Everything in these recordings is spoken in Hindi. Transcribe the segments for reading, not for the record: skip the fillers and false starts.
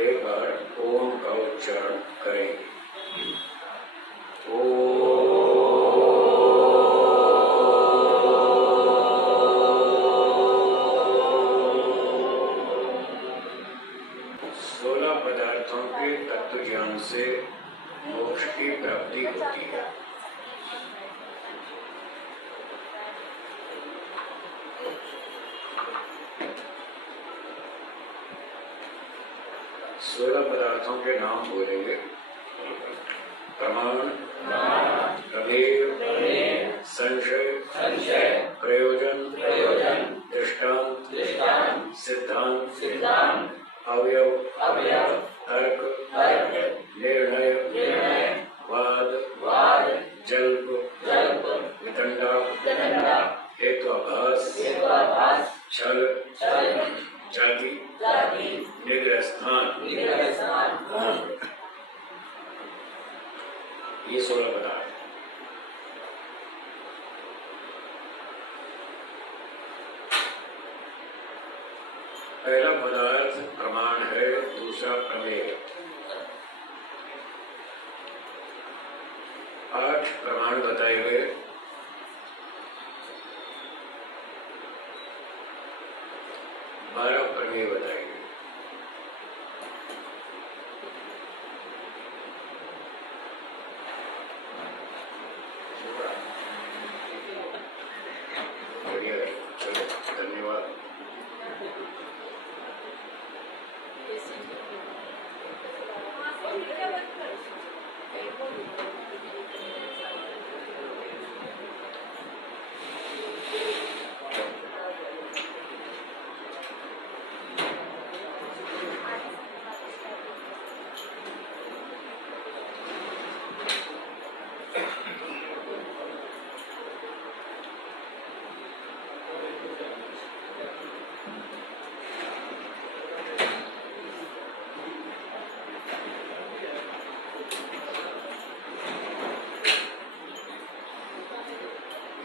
एक बार ओम का उच्चारण करेंगे। ओम 16 पदार्थों के तत्व ज्ञान से मोक्ष की प्राप्ति होती है। सोलह पदार्थों के नाम बोलेंगे। प्रमाण, प्रमेय, संशय, प्रयोजन, दृष्टांत, सिद्धांत, अवयव, तर्क, निर्णय, वाद, जल्प, वितंडा, हेत्वाभास, छल, जाति, निग्रह स्थान, ये 16 पदार्थ। पहला पदार्थ प्रमाण है, दूसरा प्रमेय। 8 प्रमाण बताए गए। प्रमेय बताएंगे। चलो, धन्यवाद।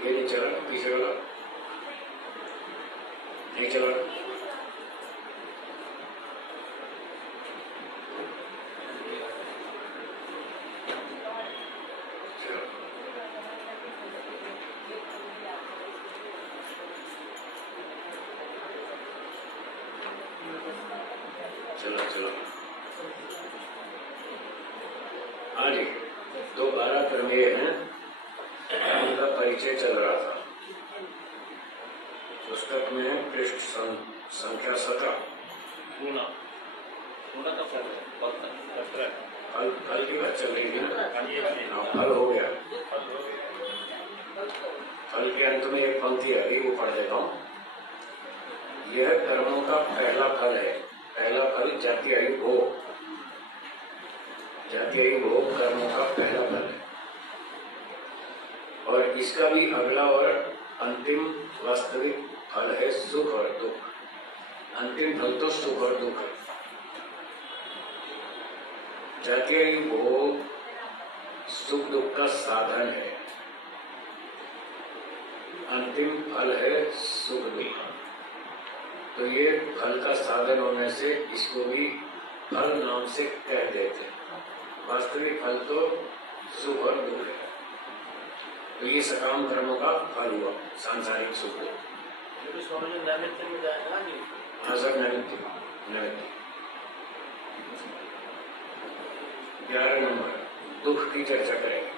ये नहीं चला, पीछे वाला नहीं चला। चलो हाँ जी, 12 प्रमेय हैं, उनका परिचय चल रहा था। पुस्तक में पृष्ठ संख्या 17। फल की बात चल रही थी ना, फल हो गया। फल के अंत में एक पंक्ति है, वो पढ़ देता हूँ। यह कर्मों का पहला फल है। पहला फल जाति आयु भोग। जाति आयु भोग कर्मों का पहला फल है, और इसका भी अगला और अंतिम वास्तविक फल है सुख और दुख। अंतिम फल तो सुख और दुख है। जाति आयु भोग सुख दुख का साधन है, अंतिम फल है सुख दुख। तो ये फल का साधन होने से इसको भी फल नाम से कह देते हैं। वास्तविक फल तो सुख और दुख है। तो ये सकाम कर्मों का फल हुआ, सांसारिक सुख। हाँ सर, नैमित्तिक। 11 नंबर दुख की चर्चा करेंगे।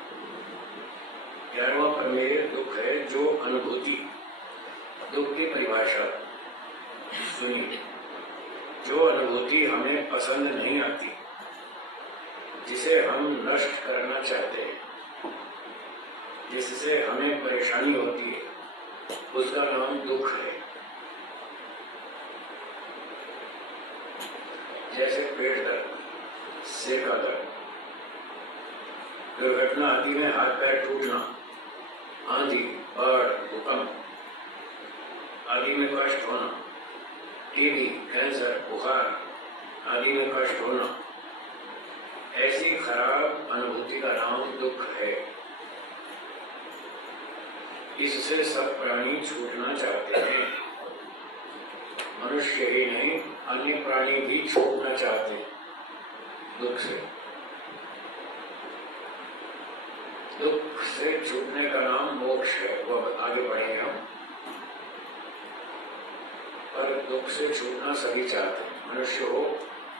11वां प्रमेय दुख है, जो अनुभूति। दुख की परिभाषा सुनिए। जो अनुभूति हमें पसंद नहीं आती, जिसे हम नष्ट करना चाहते हैं, जिससे हमें परेशानी होती है, उसका नाम दुख है। जैसे पेट दर्द, सिर का दर्द, दुर्घटना आदि में हाथ पैर टूटना, आंधी, बाढ़, भूकंप आदि में कष्ट होना, टीबी, कैंसर, बुखार आदि में कष्ट होना, ऐसी खराब अनुभूति का नाम दुख है। इससे सब प्राणी छूटना चाहते हैं। मनुष्य ही नहीं, अन्य प्राणी भी छूटना चाहते हैं। दुख से। दुख से छूटने का नाम मोक्ष है, वो आगे बढ़ेंगे हम। पर दुख से छूटना सभी चाहते हैं, मनुष्य हो,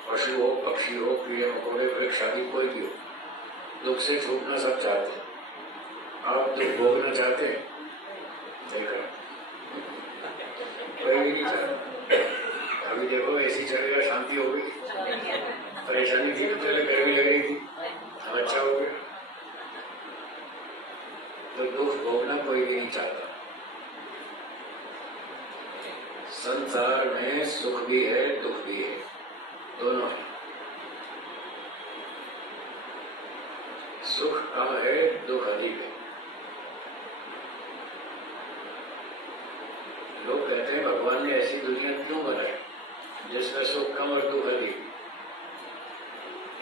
पशु हो, पक्षी हो, कीड़े मकोड़े, वृक्ष आदि कोई भी हो, दुख से छूटना सब चाहते हैं। आप दुख भोगना चाहते हैं? देखा कोई भी नहीं चाहता। अभी देखो एसी चलेगा, शांति हो गई। परेशानी थी तो पहले गर्मी लग रही थी, अच्छा हो गया। तो दुख भोगना कोई भी नहीं चाहता। संसार में सुख भी है, दुख भी है, दोनों है। सुख कम है, दुख अधिक है। लोग कहते हैं भगवान ने ऐसी दुनिया क्यों बनाई जिसमें सुख कम और दुख अधिक,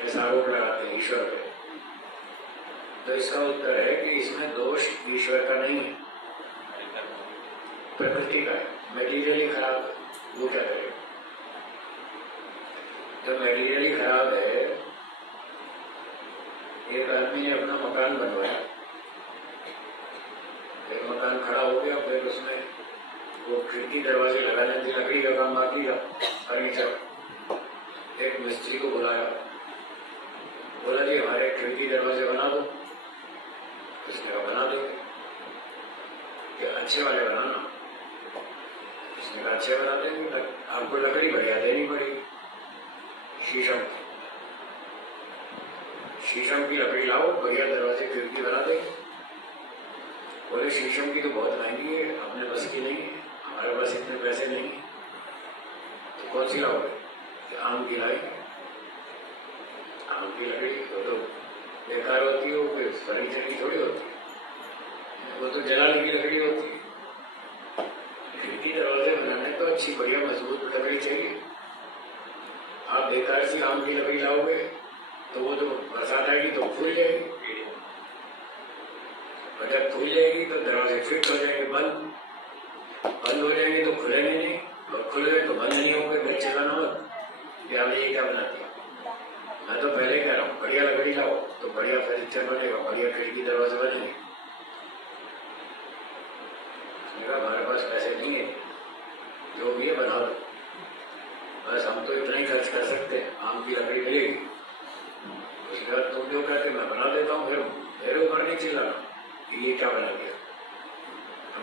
ऐसा आरोप लगाते हैं ईश्वर पे। तो इसका उत्तर है कि इसमें दोष ईश्वर का नहीं है, प्रकृति का है। मटेरियली खराब है, वो क्या करेगा? जब मटेरियली खराब है, एक आदमी ने अपना मकान बनवाया, एक मकान खड़ा हो गया, फिर उसमें वो खिड़की दरवाजे लगाने की लकड़ी का काम बाकी था, फर्नीचर। एक मिस्त्री को बुलाया, बोला जी हमारे खिड़की दरवाजे बना दो। उसने कहा बना दो, क्या अच्छे वाले बनाना? उसने कहा अच्छे बना देंगे, आपको लकड़ी बढ़िया देनी पड़ेगी, शीशम की लकड़ी लाओ, बढ़िया दरवाजे खिड़की बना देंगे। बोले शीशम की तो बहुत महंगी है, अपने बस की नहीं है, हमारे पास इतने पैसे नहीं है। तो कौन सी लाओगे? आम की लाएंगे। आम की लकड़ी तो बेकार होती है, वो फर्नीचर की थोड़ी होती है, वो तो जलाने की लकड़ी होती है। खिड़की दरवाजे बनाने तो अच्छी बढ़िया मजबूत लकड़ी चाहिए। आप बेकार सी आम की लकड़ी लाओगे तो वो तो बरसात आएगी तो फूल जाएगी, और जब फूल जाएगी तो दरवाजे फिट हो जाएंगे, बंद हो जाएंगे तो खुलेंगे नहीं, और खुल गए तो बंद नहीं होंगे। मैं चलाना मत, क्या बना दिया? मैं तो पहले कह रहा हूँ बढ़िया लकड़ी लाओ तो बढ़िया फर्नीचर बनेगा, बढ़िया खिड़की दरवाजे बनेंगे। हमारे पास पैसे नहीं है, जो भी है बना दो, बस हम तो इतना ही खर्च कर सकते हैं, आम की लकड़ी मिलेगी। उसके बाद तुम जो कहते मैं बना देता हूँ, फिर मेरे ऊपर नहीं चिल्लाना कि ये क्या बना दिया।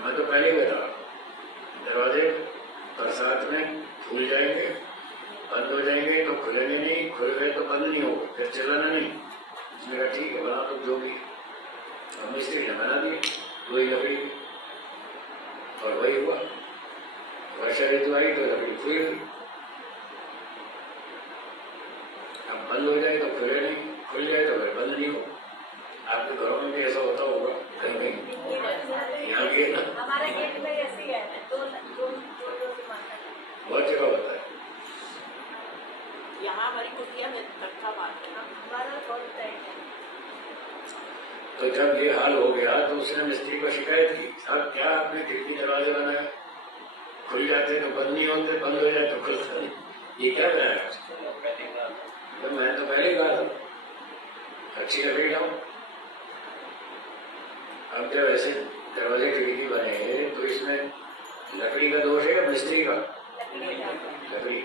मैं तो पहले ही बता, दरवाजे बरसात में फूल जाएंगे, बंद हो जाएंगे तो खुलेंगे नहीं, खुल गए तो बंद नहीं होगा, फिर चलाना नहीं। उसने कहा ठीक है बना दो जो भी। और मिस्त्री ने बना दी वही लकड़ी, और वही हुआ। वर्षा ऋतु आई तो लकड़ी खुल गई। अब बंद हो जाए तो खुले नहीं, खुल जाए तो फिर बंद नहीं हो। आपके घरों में भी ऐसा होता होगा कहीं कहीं, यहाँ गेट हमारे गेट में ऐसी है, बहुत जगह होता है। यहाँ हमारी कुटिया में कट्ठा मारते हैं, हमारा बहुत टाइट है। तो जब ये हाल हो गया तो उसने मिस्त्री को शिकायत की, साहब क्या आपने खिड़की दरवाजे बनाए, खुल जाते तो बंद नहीं होते, बंद हो जाए तो खुलता नहीं, ये क्या बनाया? तो मैं तो पहले कहा था अच्छी लकड़ी लाओ। अब जब ऐसे दरवाजे खिड़की बने तो इसमें लकड़ी का दोष है या मिस्त्री का? लकड़ी।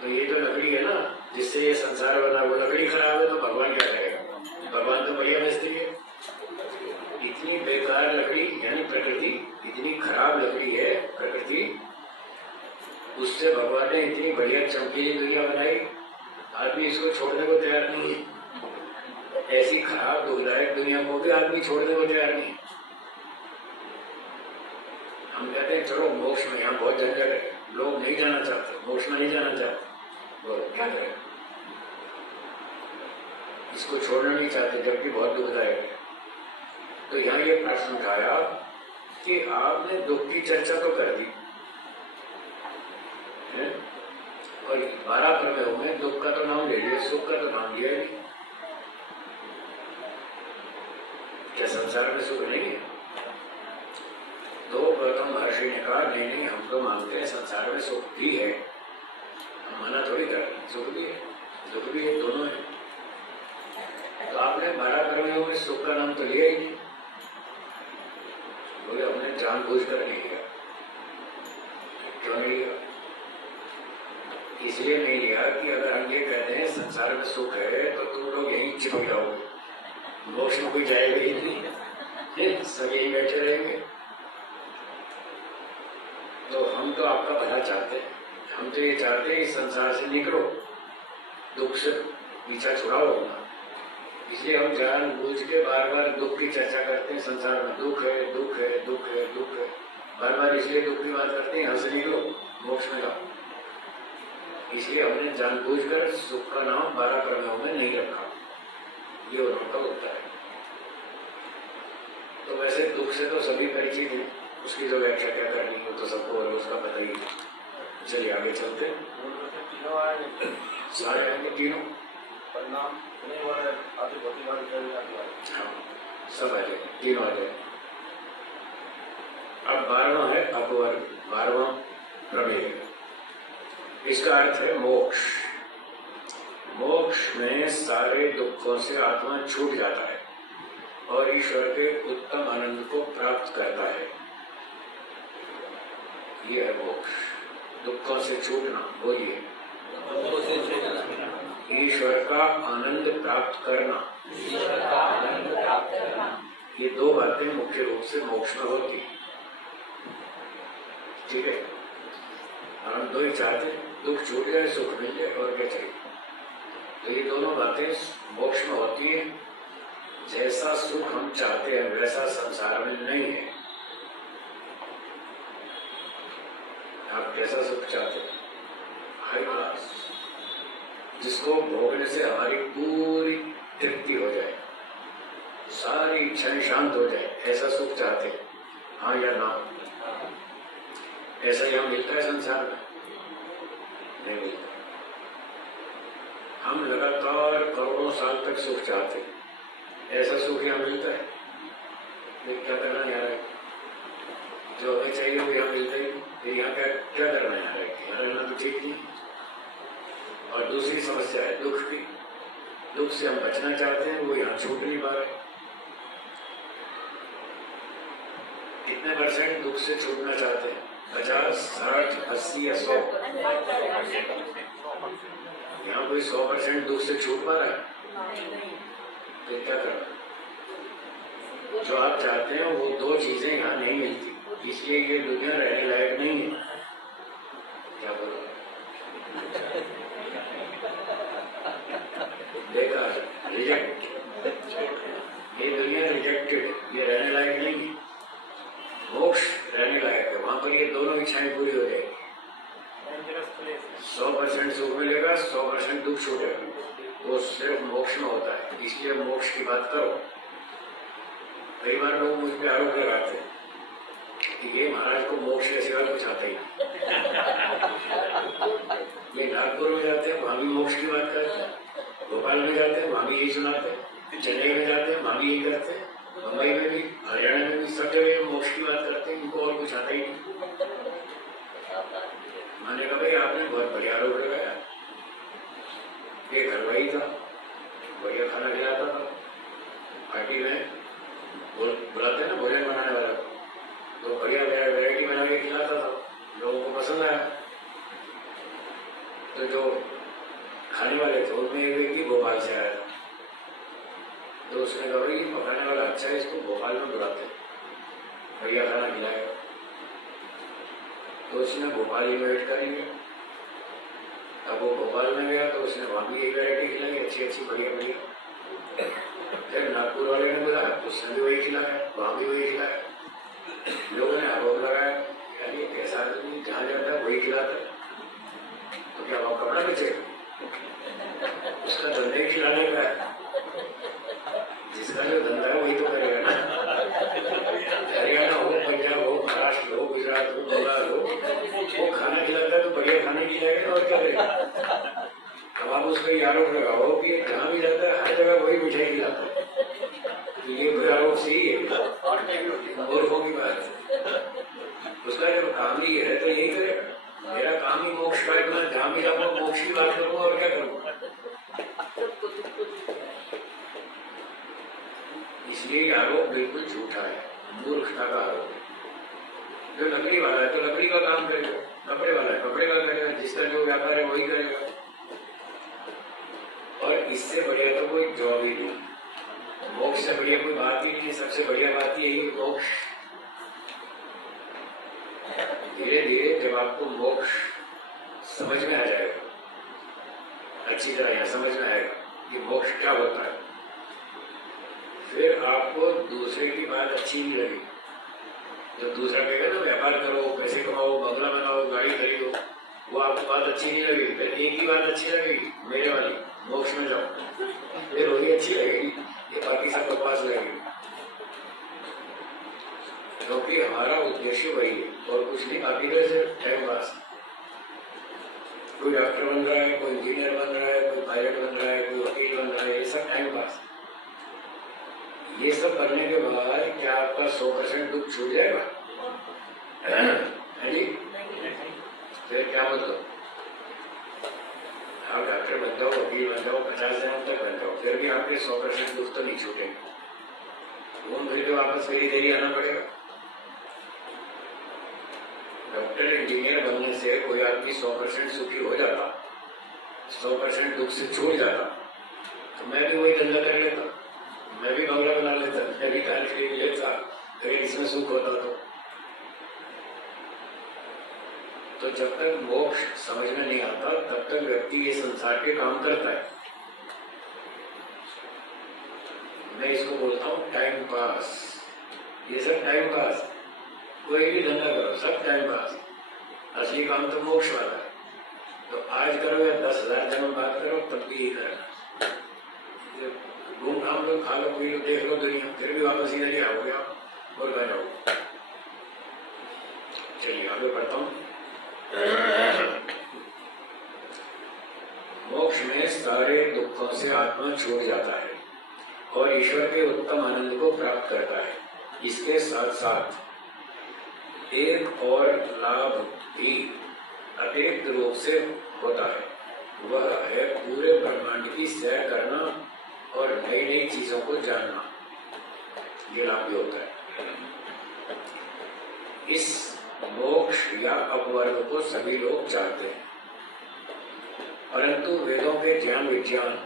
तो ये जो लकड़ी है ना जिससे ये संसार बना, वो लकड़ी खराब है तो भगवान क्या करेगा? भगवान तो बढ़िया मिस्त्री है। इतनी बेकार लकड़ी यानी प्रकृति, इतनी खराब लकड़ी है प्रकृति, उससे भगवान ने इतनी बढ़िया चमकीली दुनिया बनाई, आदमी इसको छोड़ने को तैयार नहीं है। ऐसी खराब दुखदायक दुनिया को भी आदमी छोड़ने को तैयार नहीं। हम कहते हैं चलो मोक्ष में, यहाँ बहुत झंझट है, लोग नहीं जाना चाहते, मोक्ष में नहीं जाना चाहते, वो क्या करें? इसको छोड़ना नहीं चाहते जबकि बहुत दुखदायक है। तो यहाँ ये प्रश्न उठाया कि आपने दुख की चर्चा तो कर दी है? और 12 प्रमेयों में दुख का तो नाम ले लिया, सुख का तो नाम लिया नहीं। क्या संसार में सुख नहीं है? तो गौतम महर्षि ने कहा नहीं, हम तो मानते हैं संसार में सुख भी है, हम मना थोड़ी कर रहे, सुख भी है। दुख भी है, दोनों है। तो आपने 12 कर्मियों में सुख का नाम तो लिया ही नहीं, बोले हमने जानबूझ कर नहीं लिया। क्यों नहीं लिया? इसलिए नहीं लिया कि अगर हम ये कहते हैं संसार में सुख है तो तुम लोग यहीं चिपक जाओगे, मोक्ष में कोई जाएगा ही नहीं, सब यहीं बैठे रहेंगे। तो हम तो आपका भला चाहते हैं, हम तो ये चाहते हैं कि संसार से निकलो, दुख से पीछा छुड़ाओ अपना। इसलिए हम जानबूझ के बार बार दुख की चर्चा करते हैं। संसार में दुख है, दुख है, दुख है, दुख है, बार बार इसलिए दुख की बात करते हैं, हंस निकलो, मोक्ष में जाओ। इसलिए हमने जानबूझकर सुख का नाम 12 कर्मों में नहीं रखा, ये उनका होता है। तो वैसे दुख से तो सभी परिचित हैं, उसकी जो व्याख्या क्या करनी हो तो सबको और उसका पता ही है। चलिए आगे चलते हैं। सारे आएंगे तीनों, हाँ सब आ जाए, तीनों आ जाए। अब 12वां है अपवर्ग, 12वां प्रमेय। इसका अर्थ है मोक्ष। मोक्ष में सारे दुखों से आत्मा छूट जाता है और ईश्वर के उत्तम आनंद को प्राप्त करता है। ये है मोक्ष, दुखों से छूटना। बोलिए, ईश्वर का आनंद प्राप्त करना। ये दो बातें मुख्य रूप से मोक्ष में होती है। ठीक है, हम दो ही चाहते हैं, दुख छूट जाए, सुख मिल जाए, और क्या चाहिए। तो ये दोनों बातें मोक्ष में होती है। जैसा सुख हम चाहते हैं वैसा संसार में नहीं है। आप कैसा सुख चाहते हैं? हाई क्लास, जिसको भोगने से हमारी पूरी तृप्ति हो जाए, सारी इच्छाएं शांत हो जाए, ऐसा सुख चाहते हैं। हाँ या ना? ऐसा यहाँ मिलता है संसार में? नहीं मिलता। हम लगातार करोड़ों साल तक सुख चाहते हैं, ऐसा सुख यहाँ मिलता है? क्या करना यहाँ है? जो हमें चाहिए वो यहाँ मिलता ही, फिर यहाँ क्या करना यहाँ है? यहाँ रहना तो ठीक नहीं। और दूसरी समस्या है दुख की। दुख से हम बचना चाहते हैं, वो यहाँ छूट नहीं पा रहे। कितने परसेंट दुख से छूटना चाहते हैं? 50, 60, 80 या 100? यहाँ कोई 100% दुख से छूट पा रहा है? तो क्या करना? जो आप चाहते हैं वो दो चीजें यहाँ नहीं मिलती, इसलिए ये दुनिया रहने लायक नहीं है। क्या बोलो? देखा, रिजेक्ट। ये दुनिया रिजेक्टेड, ये रहने लायक नहीं है। मोक्ष रहने लायक है, वहां पर ये दोनों इच्छाएं पूरी हो जाएगी। 100% सुख मिलेगा, 100% दुख छूटेगा। वो सिर्फ मोक्ष में होता है, इसलिए मोक्ष की बात करो। कई बार लोग मुझ पर आरोप लगाते हैं कि ये महाराज को मोक्ष के सिवा कुछ आता ही नहीं। ये नागपुर में जाते हैं, वहां भी मोक्ष की बात करते हैं। भोपाल में जाते हैं, वहां भी यही सुनाते हैं। चेन्नई में जाते हैं, वहां भी यही करते हैं। मुंबई में भी, हरियाणा में भी, सब जगह मोक्ष की बात करते हैं। इनको और कुछ आता ही नहीं। मैंने कहा भाई आपने बहुत बढ़िया आरोप लगाया। ये घरवाई था, बढ़िया खाना खिलाता था, पार्टी में बुलाते हैं ना भोजन बनाने वाला, तो बढ़िया वैरायटी बना के खिलाता था, लोगों को पसंद आया। तो जो खाने वाले थे उनमें एक व्यक्ति भोपाल से आया था, तो उसने कहा भाई पकाने वाला अच्छा है, इसको भोपाल में बुलाते, बढ़िया खाना खिलाएगा। तो उसने भोपाल इन्वाइट कर लिया। अब वो भोपाल में गया तो उसने वहां भी एक वैरायटी खिलाई, अच्छी अच्छी, बढ़िया बढ़िया। फिर नागपुर वाले ने बोला तो उसने भी वही खिलाया, वहां भी वही खिलाया। लोगों ने आरोप लगाया यानी कैसा आदमी जहाँ जाता है वही खिलाता है, तो क्या वहां कपड़ा बेचेगा? उसका धंधा ही खिलाने का है, जिसका जो धंधा है वही तो करेगा ना। हरियाणा हो, पंजाब हो, महाराष्ट्र हो, गुजरात हो, बंगाल हो, वो खाना खिलाता है तो बढ़िया खाना खिलाएगा और क्या करेगा। अब आप उसका ये आरोप लगाओ कि जहाँ भी जाता है हर जगह वही मिठाई खिलाता है, तो ये कोई आरोप सही है? मूर्खों की बात है। उसका जब काम ही है तो यही करेगा। मेरा काम ही मोक्ष का है, मैं जहाँ भी जाऊंगा मोक्ष की बात करूंगा और क्या करूंगा। बिल्कुल झूठा है, मूर्खता का आरोप है। जो लकड़ी वाला है तो लकड़ी का काम करेगा, कपड़े वाला है कपड़े का करेगा, जिसका जो व्यापार है वही करेगा। और इससे बढ़िया तो कोई जॉब ही नहीं, मोक्ष से बढ़िया कोई बात ही नहीं। सबसे बढ़िया बात यही है मोक्ष। धीरे धीरे जब आपको मोक्ष समझ में आ जाएगा, अच्छी तरह यह समझ में आएगा कि मोक्ष क्या होता है, फिर आपको दूसरे की बात अच्छी नहीं लगेगी। जब दूसरा कहेगा ना व्यापार करो, पैसे कमाओ, बंगला बनाओ, गाड़ी खरीदो, वो आपको बात अच्छी नहीं लगेगी। फिर एक ही बात अच्छी लगेगी, मेरे वाली, मोक्ष में जाओ, फिर वही अच्छी लगेगी, ये बाकी सब बकवास लगेगी। क्योंकि हमारा उद्देश्य वही है और कुछ नहीं, बाकी तो सिर्फ टाइम पास। कोई डॉक्टर बन रहा है, कोई इंजीनियर बन रहा है, कोई पायलट बन रहा है, कोई वकील बन रहा है, ये सब टाइम पास। ये सब करने के बाद क्या आपका 100% दुख छूट जाएगा? है जी? फिर क्या मतलब? आप डॉक्टर बन जाओ, वकील बन जाओ, 50 जन्म तक बन जाओ, फिर भी आपके 100% दुख तो नहीं छूटेंगे। घूम फिर के वापस मेरी देरी आना पड़ेगा। डॉक्टर इंजीनियर बनने से कोई आदमी 100% सुखी हो जाता, 100% दुख से छूट जाता, तो मैं भी वही धंधा कर लेता, मैं भी बंगला बना लेता, मैं भी कार खरीद लेता, कहीं इसमें सुख होता तो जब तक मोक्ष समझ में नहीं आता तब तक व्यक्ति ये संसार के काम करता है। मैं इसको बोलता हूँ टाइम पास। ये सब टाइम पास, कोई भी धंधा करो सब टाइम पास। असली काम तो मोक्ष वाला है। तो आज करो या 10,000 जन्म बाद करो, तब भी ये करना। घूम घाम लो, खा लो, पी लो, देख लो दुनिया, फिर भी वापस इधर ही आओगे आप और कहा जाओ। चलिए आगे बढ़ता हूँ। मोक्ष में सारे दुखों से आत्मा छूट जाता है और ईश्वर के उत्तम आनंद को प्राप्त करता है। इसके साथ साथ एक और लाभ भी अतिरिक्त रूप से होता है, वह है पूरे ब्रह्मांड की सैर करना और नई नई चीजों को जानना। ये लाभ भी होता है। इस मोक्ष या अपवर्ग को सभी लोग चाहते हैं, परंतु वेदों के ज्ञान विज्ञान,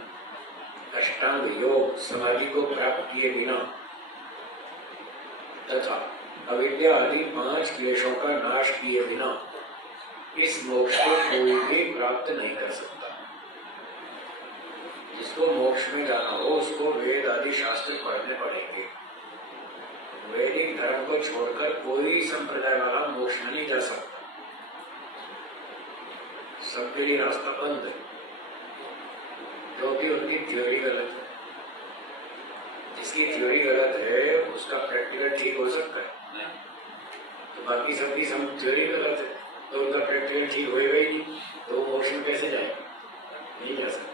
अष्टांग योग, समाधि को प्राप्त किए बिना तथा अविद्या आदि 5 क्लेशों का नाश किए बिना इस मोक्ष को कोई भी प्राप्त नहीं कर सकता। जिसको मोक्ष में जाना हो उसको वेद आदि शास्त्र पढ़ने पड़ेंगे। वैदिक धर्म को छोड़कर कोई संप्रदाय वाला मोक्ष में नहीं जा सकता। सबके लिए रास्ता बंद है, क्योंकि उनकी थ्योरी गलत है। जिसकी थ्योरी गलत है उसका प्रैक्टिकल ठीक हो सकता है, तो बाकी सबकी थ्योरी गलत है तो उनका प्रैक्टिकल ठीक होएगा ही नहीं, तो वो मोक्ष में कैसे जाएगा? नहीं जा सकता।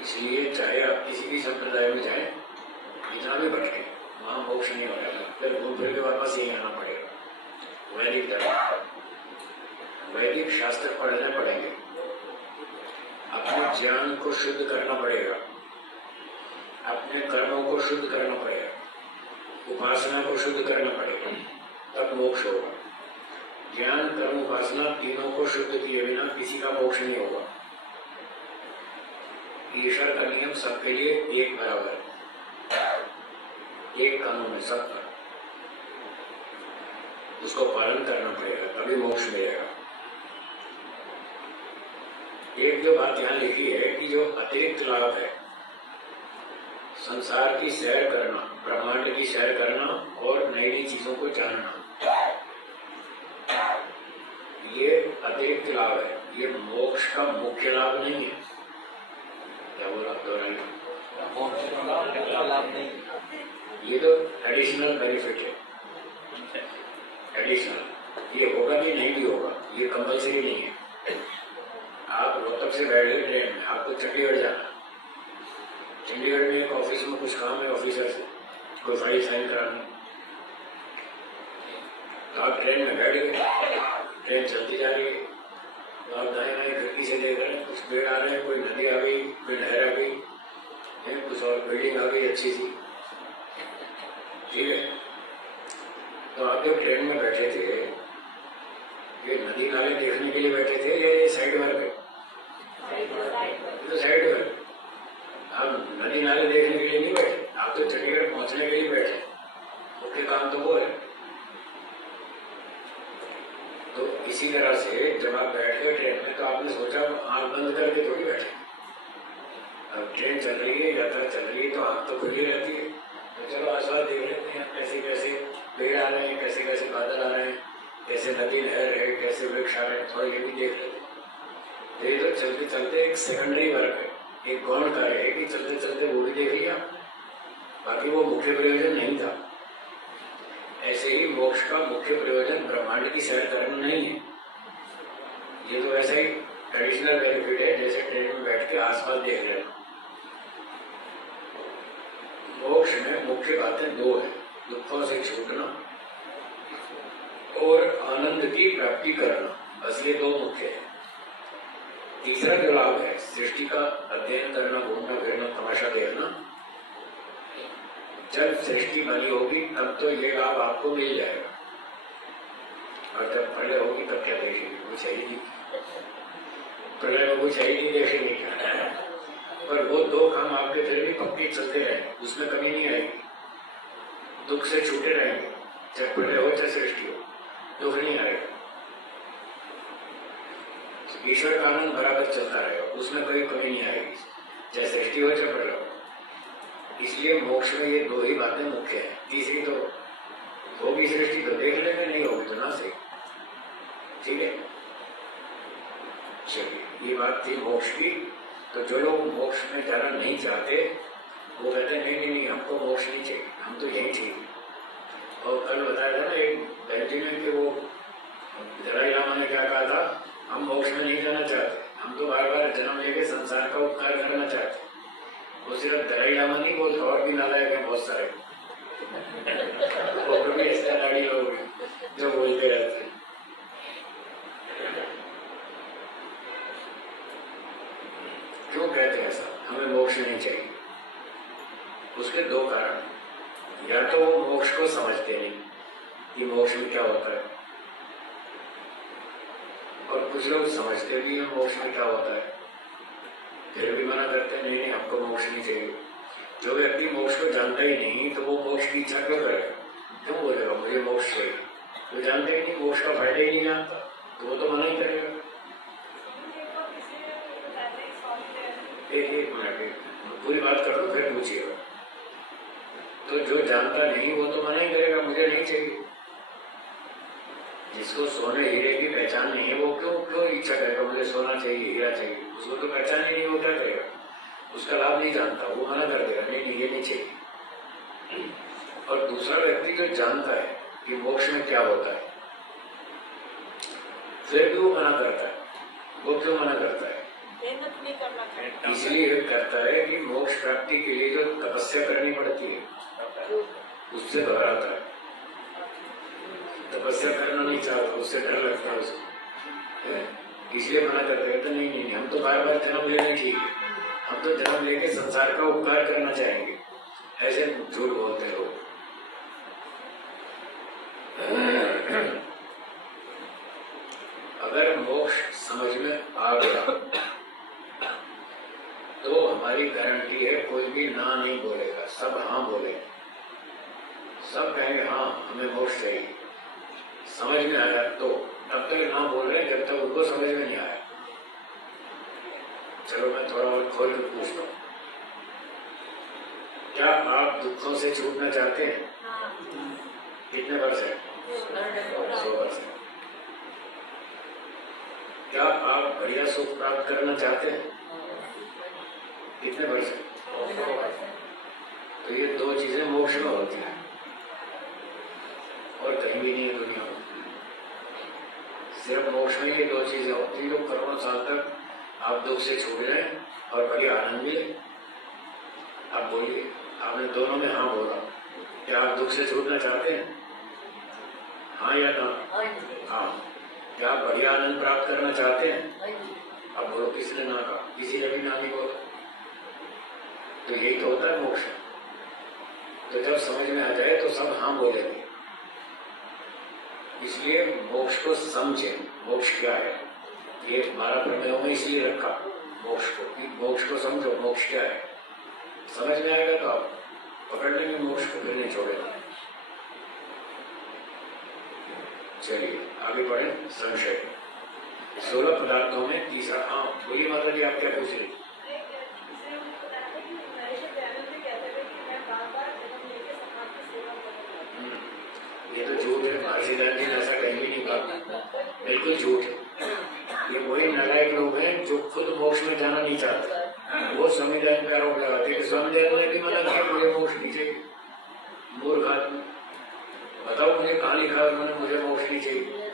इसलिए चाहे आप किसी भी संप्रदाय में जाएं, इतना भी भटके, वहां मोक्ष नहीं हो जाता, फिर घूम फिर के वापस यही आना पड़ेगा। वैदिक धर्म, वैदिक शास्त्र पढ़ने पड़ेंगे, अपने ज्ञान को शुद्ध करना पड़ेगा, अपने कर्मों को शुद्ध करना पड़ेगा, उपासना को शुद्ध करना पड़ेगा, तब मोक्ष होगा। ज्ञान, कर्म, उपासना तीनों को शुद्ध किए बिना किसी का मोक्ष नहीं होगा। ईश्वर का नियम सबके लिए एक बराबर है, एक कानून है सबका, उसको पालन करना पड़ेगा तभी मोक्ष मिलेगा। एक जो बात यहाँ लिखी है कि जो अतिरिक्त लाभ है, संसार की सैर करना, ब्रह्मांड की सैर करना और नई नई चीजों को जानना, ये अतिरिक्त लाभ है, ये मोक्ष का मुख्य लाभ नहीं है। क्या बोला? लाभ नहीं, ये तो एडिशनल बेनिफिट है, एडिशनल। ये होगा भी नहीं भी होगा, ये कंपल्सरी नहीं है। आप रोहतक से बैठ गए ट्रेन में, आपको चंडीगढ़ जाना, कोई फाइल साइन करानी, तो आप ट्रेन में बैठ गए, ट्रेन चलती जा रही है, तो आप दाएं बाएं खिड़की से देख रहे हैं, कुछ पेड़ आ रहे हैं, कोई नदी आ गई, कोई नहर आ गई, कुछ और बिल्डिंग आ गई अच्छी सी, ठीक है। तो आप जब ट्रेन में बैठे थे, ये नदी नाले देखने के लिए बैठे थे या ये साइड वर्क है? तो साइड वर्क, आप नदी नाले देखने के लिए नहीं बैठे, आप तो चंडीगढ़ पहुंचने के लिए बैठे, मुख्य काम तो वो है। तो इसी तरह से जब आप बैठ गए ट्रेन में, तो आपने सोचा आंख बंद करके थोड़ी बैठे। अब ट्रेन चल रही है, यात्रा चल रही है, तो आंख तो खुली रहती है, तो चलो आसपास देख लेते हैं कैसे कैसे पेड़ आ रहे हैं, कैसे कैसे बादल आ रहे हैं, कैसे नदी नहर है, कैसे वृक्ष आ रहे हैं, थोड़ा ये भी देख लेते हैं। तो ये तो चलते चलते एक सेकेंडरी वर्क है, एक गौण कार्य है कि चलते चलते वो भी देख लिया, बाकी वो मुख्य प्रयोजन नहीं था। ऐसे ही मोक्ष का मुख्य प्रयोजन ब्रह्मांड की सैर करना नहीं है, ये तो ऐसा ही एडिशनल बेनिफिट है, जैसे ट्रेन में बैठ के आसपास देख लेना। मोक्ष में मुख्य बातें दो है, दुखों से छूटना और आनंद की प्राप्ति करना, बस ये दो मुख्य है। तीसरा जो लाभ है, सृष्टि का अध्ययन करना, घूमना फिरना, तमाशा देखना, जब सृष्टि बनी होगी तब तो ये लाभ आपको मिल जाएगा, और जब प्रलय होगी तब क्या देखेंगे, कुछ है ही नहीं, प्रलय में कुछ है ही नहीं देखेंगे क्या। पर वो दो काम आपके फिर भी पक्के चलते रहेंगे, उसमें कमी नहीं आएगी, दुख से छूटे रहेंगे, चाहे प्रलय हो चाहे सृष्टि हो, दुख नहीं आएगा। ईश्वर का आनंद बराबर चलता रहेगा, उसमें कोई कमी नहीं आएगी, चाहे सृष्टि हो चाहे प्रलय हो। इसलिए मोक्ष में ये दो ही बातें मुख्य है, तीसरी तो होगी सृष्टि तो देख लेंगे, नहीं होगी तो ना सही, ठीक है। चलिए, ये बात थी मोक्ष की। तो जो लोग मोक्ष में जाना नहीं चाहते वो कहते हैं नहीं नहीं नहीं, हमको मोक्ष नहीं चाहिए, हम तो यही चाहिए। और कल बताया था ना एक व्यक्ति ने कि वो दलाई लामा ने क्या कहा था, हम मोक्ष में नहीं जाना चाहते, हम तो बार बार जन्म लेके संसार का उपकार करना चाहते। वो सिर्फ दलाई लामा नहीं बोलते, और भी नालायक है बहुत सारे, वो भी ऐसे नाड़ी लोग जो बोलते रहते हैं। क्यों कहते हैं ऐसा, हमें मोक्ष नहीं चाहिए? उसके दो कारण, या तो वो मोक्ष को समझते नहीं कि मोक्ष में क्या होता है, और कुछ लोग समझते भी हैं मोक्ष में क्या होता है, फिर भी मना करते हैं नहीं नहीं हमको मोक्ष नहीं चाहिए। जो व्यक्ति मोक्ष को जानता ही नहीं तो वो मोक्ष की इच्छा क्यों करेगा, क्यों बोलेगा मुझे मोक्ष चाहिए? जो जानते ही नहीं, मोक्ष का फायदा ही नहीं जानता, तो वो तो मना ही करेगा। एक मिनट, पूरी बात कर दो फिर पूछिएगा। तो जो जानता नहीं वो तो मना ही करेगा, मुझे नहीं चाहिए। जिसको सोने हीरे की पहचान नहीं है वो क्यों इच्छा करेगा मुझे सोना चाहिए, हीरा चाहिए? उसको तो पहचान ही नहीं, वो क्या करेगा, उसका लाभ नहीं जानता, वो मना कर देगा नहीं नहीं ये नहीं चाहिए। और दूसरा व्यक्ति जो जानता है कि मोक्ष में क्या होता है, फिर भी वो मना करता है। वो क्यों मना करता है? इसलिए करता है कि मोक्ष प्राप्ति के लिए जो तपस्या करनी पड़ती है उससे घबराता है, तपस्या करना नहीं चाहता, उससे डर लगता है उसको, इसलिए मना करते हैं। तो नहीं नहीं हम तो बार बार जन्म लेना ठीक है, हम तो जन्म लेके संसार का उपकार करना चाहेंगे, ऐसे झूठ बोलते लोग। अगर मोक्ष समझ में आ गया तो हमारी गारंटी है कोई भी ना नहीं बोलेगा, सब हाँ बोलेंगे, सब कहेंगे हाँ हमें मोक्ष चाहिए। समझ में आया तो तब तक ना बोल रहे जब तक उनको समझ में नहीं आया। चलो मैं थोड़ा और खोल के पूछता हूँ, क्या आप दुखों से छूटना चाहते हैं? कितने %? 100%। क्या आप बढ़िया सुख प्राप्त करना चाहते हैं? कितने %? तो ये दो चीजें मोक्ष में होती है और कहीं भी नहीं है दुनिया में, सिर्फ मोक्ष में ये दो चीजें होती है। जो करोड़ों साल तक आप दुख से छूट जाए और बड़ी आनंद मिले। आप बोलिए, आपने दोनों में हाँ बोला, क्या आप दुख से छूटना चाहते हैं? हाँ या ना? हाँ जी, हाँ। क्या आप बढ़िया आनंद प्राप्त करना चाहते हैं? हाँ जी, अब बोलो किसने ना कहा? किसी ने भी ना नहीं बोला। तो यही तो होता है मोक्ष। तो जब समझ में आ जाए तो सब हाँ बोलेंगे। इसलिए मोक्ष को समझे। मोक्ष क्या है ये हमारा प्रमेयों में इसलिए रखा मोक्ष को, कि मोक्ष को समझो। मोक्ष क्या है समझ में आएगा तो आप पकड़ लेंगे मोक्ष को, फिर नहीं छोड़ेंगे। चलिए आगे बढ़े। संशय 16 पदार्थों में तीसरा। हाँ बोलिए माता जी, आप क्या पूछ रही? ये तो झूठ है। महर्षि दयानंद जी ने ऐसा कहीं भी नहीं कहा, बिल्कुल झूठ है। ये वही नालायक लोग हैं जो खुद मोक्ष में जाना नहीं चाहते। वो स्वामी दयानंद पे आरोप लगाते हैं कि स्वामी दयानंद ने भी मना किया मुझे मोक्ष नहीं चाहिए। मूर्ख आदमी, बताओ मुझे कहाँ लिखा है उन्होंने मुझे मोक्ष नहीं चाहिए?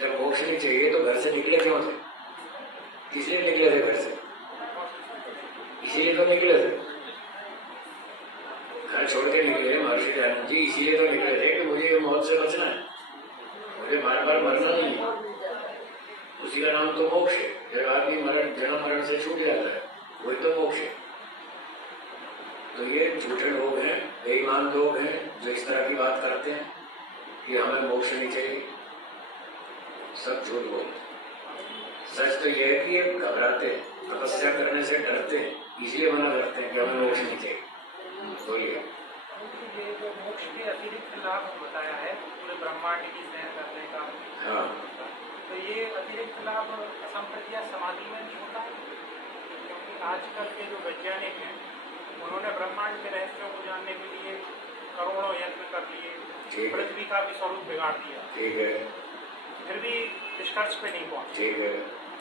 जब मोक्ष नहीं चाहिए तो घर से निकले क्यों थे? किस लिए निकले थे घर से? इसीलिए तो निकले थे। घर छोड़ के निकले महर्षि दयानंद जी, इसीलिए तो निकले थे कि मुझे मौत से बचना है, मुझे बार बार मरना नहीं है। उसी का नाम तो मोक्ष है। जब आदमी मरण जन्म मरण से छूट जाता है वही तो मोक्ष है। तो ये झूठे लोग हैं, बेईमान लोग हैं जो इस तरह की बात करते हैं कि हमें मोक्ष नहीं चाहिए। सब झूठ बोलते। सच तो यह है कि ये घबराते हैं, तपस्या करने से डरते हैं, इसलिए मना करते हैं कि हमें मोक्ष नहीं चाहिए। बोलिए। ये जो मोक्ष के अतिरिक्त लाभ बताया है पूरे ब्रह्मांड की सैर करने का, हाँ, तो ये अतिरिक्त लाभ असंप्रज्ञा समाधि में नहीं होता है? क्योंकि आजकल के जो वैज्ञानिक हैं उन्होंने ब्रह्मांड के रहस्यों को जानने के लिए करोड़ों यत्न कर लिए, पृथ्वी का भी स्वरूप बिगाड़ दिया, ठीक है, फिर भी निष्कर्ष पे नहीं पहुंचे। ठीक है।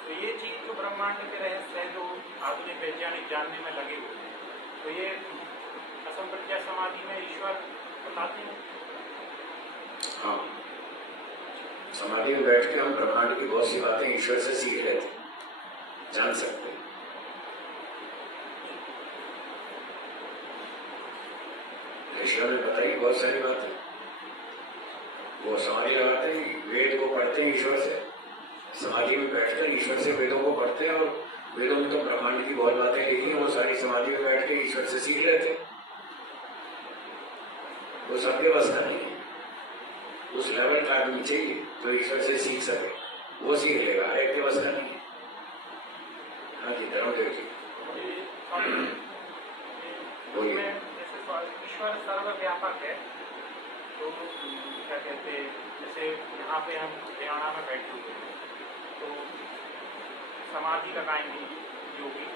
तो ये चीज जो ब्रह्मांड के रहस्य हैं जो आधुनिक वैज्ञानिक जानने में लगे हुए हैं, तो ये असंप्रज्ञा समाधि में ईश्वर बताते हैं। हाँ, समाधि में बैठ के हम ब्रह्मांड की बहुत सी बातें ईश्वर से सीख लेते हैं, जान सकते हैं। ईश्वर ने बताई बहुत सारी बातें। वो समाधि लगाते हैं, वेद को पढ़ते हैं ईश्वर से, समाधि में बैठकर ईश्वर से वेदों को पढ़ते हैं, और वेदों में तो ब्रह्मांड की बहुत बातें लिखी हैं, वो सारी समाधि में बैठ के ईश्वर से सीख लेते हैं। वो सबके बस का नहीं है। उस लेवल का आदमी चाहिए तो ईश्वर से सीख सके, वो सीख लेगा, एक के बस का नहीं है। हाँ जी, धर्मदेव जी बोलिए। ईश्वर सर्वव्यापक है, तो क्या कहते हैं, जैसे यहाँ पे हम हरियाणा में बैठे हुए हैं तो समाधि लगाएंगे योगी,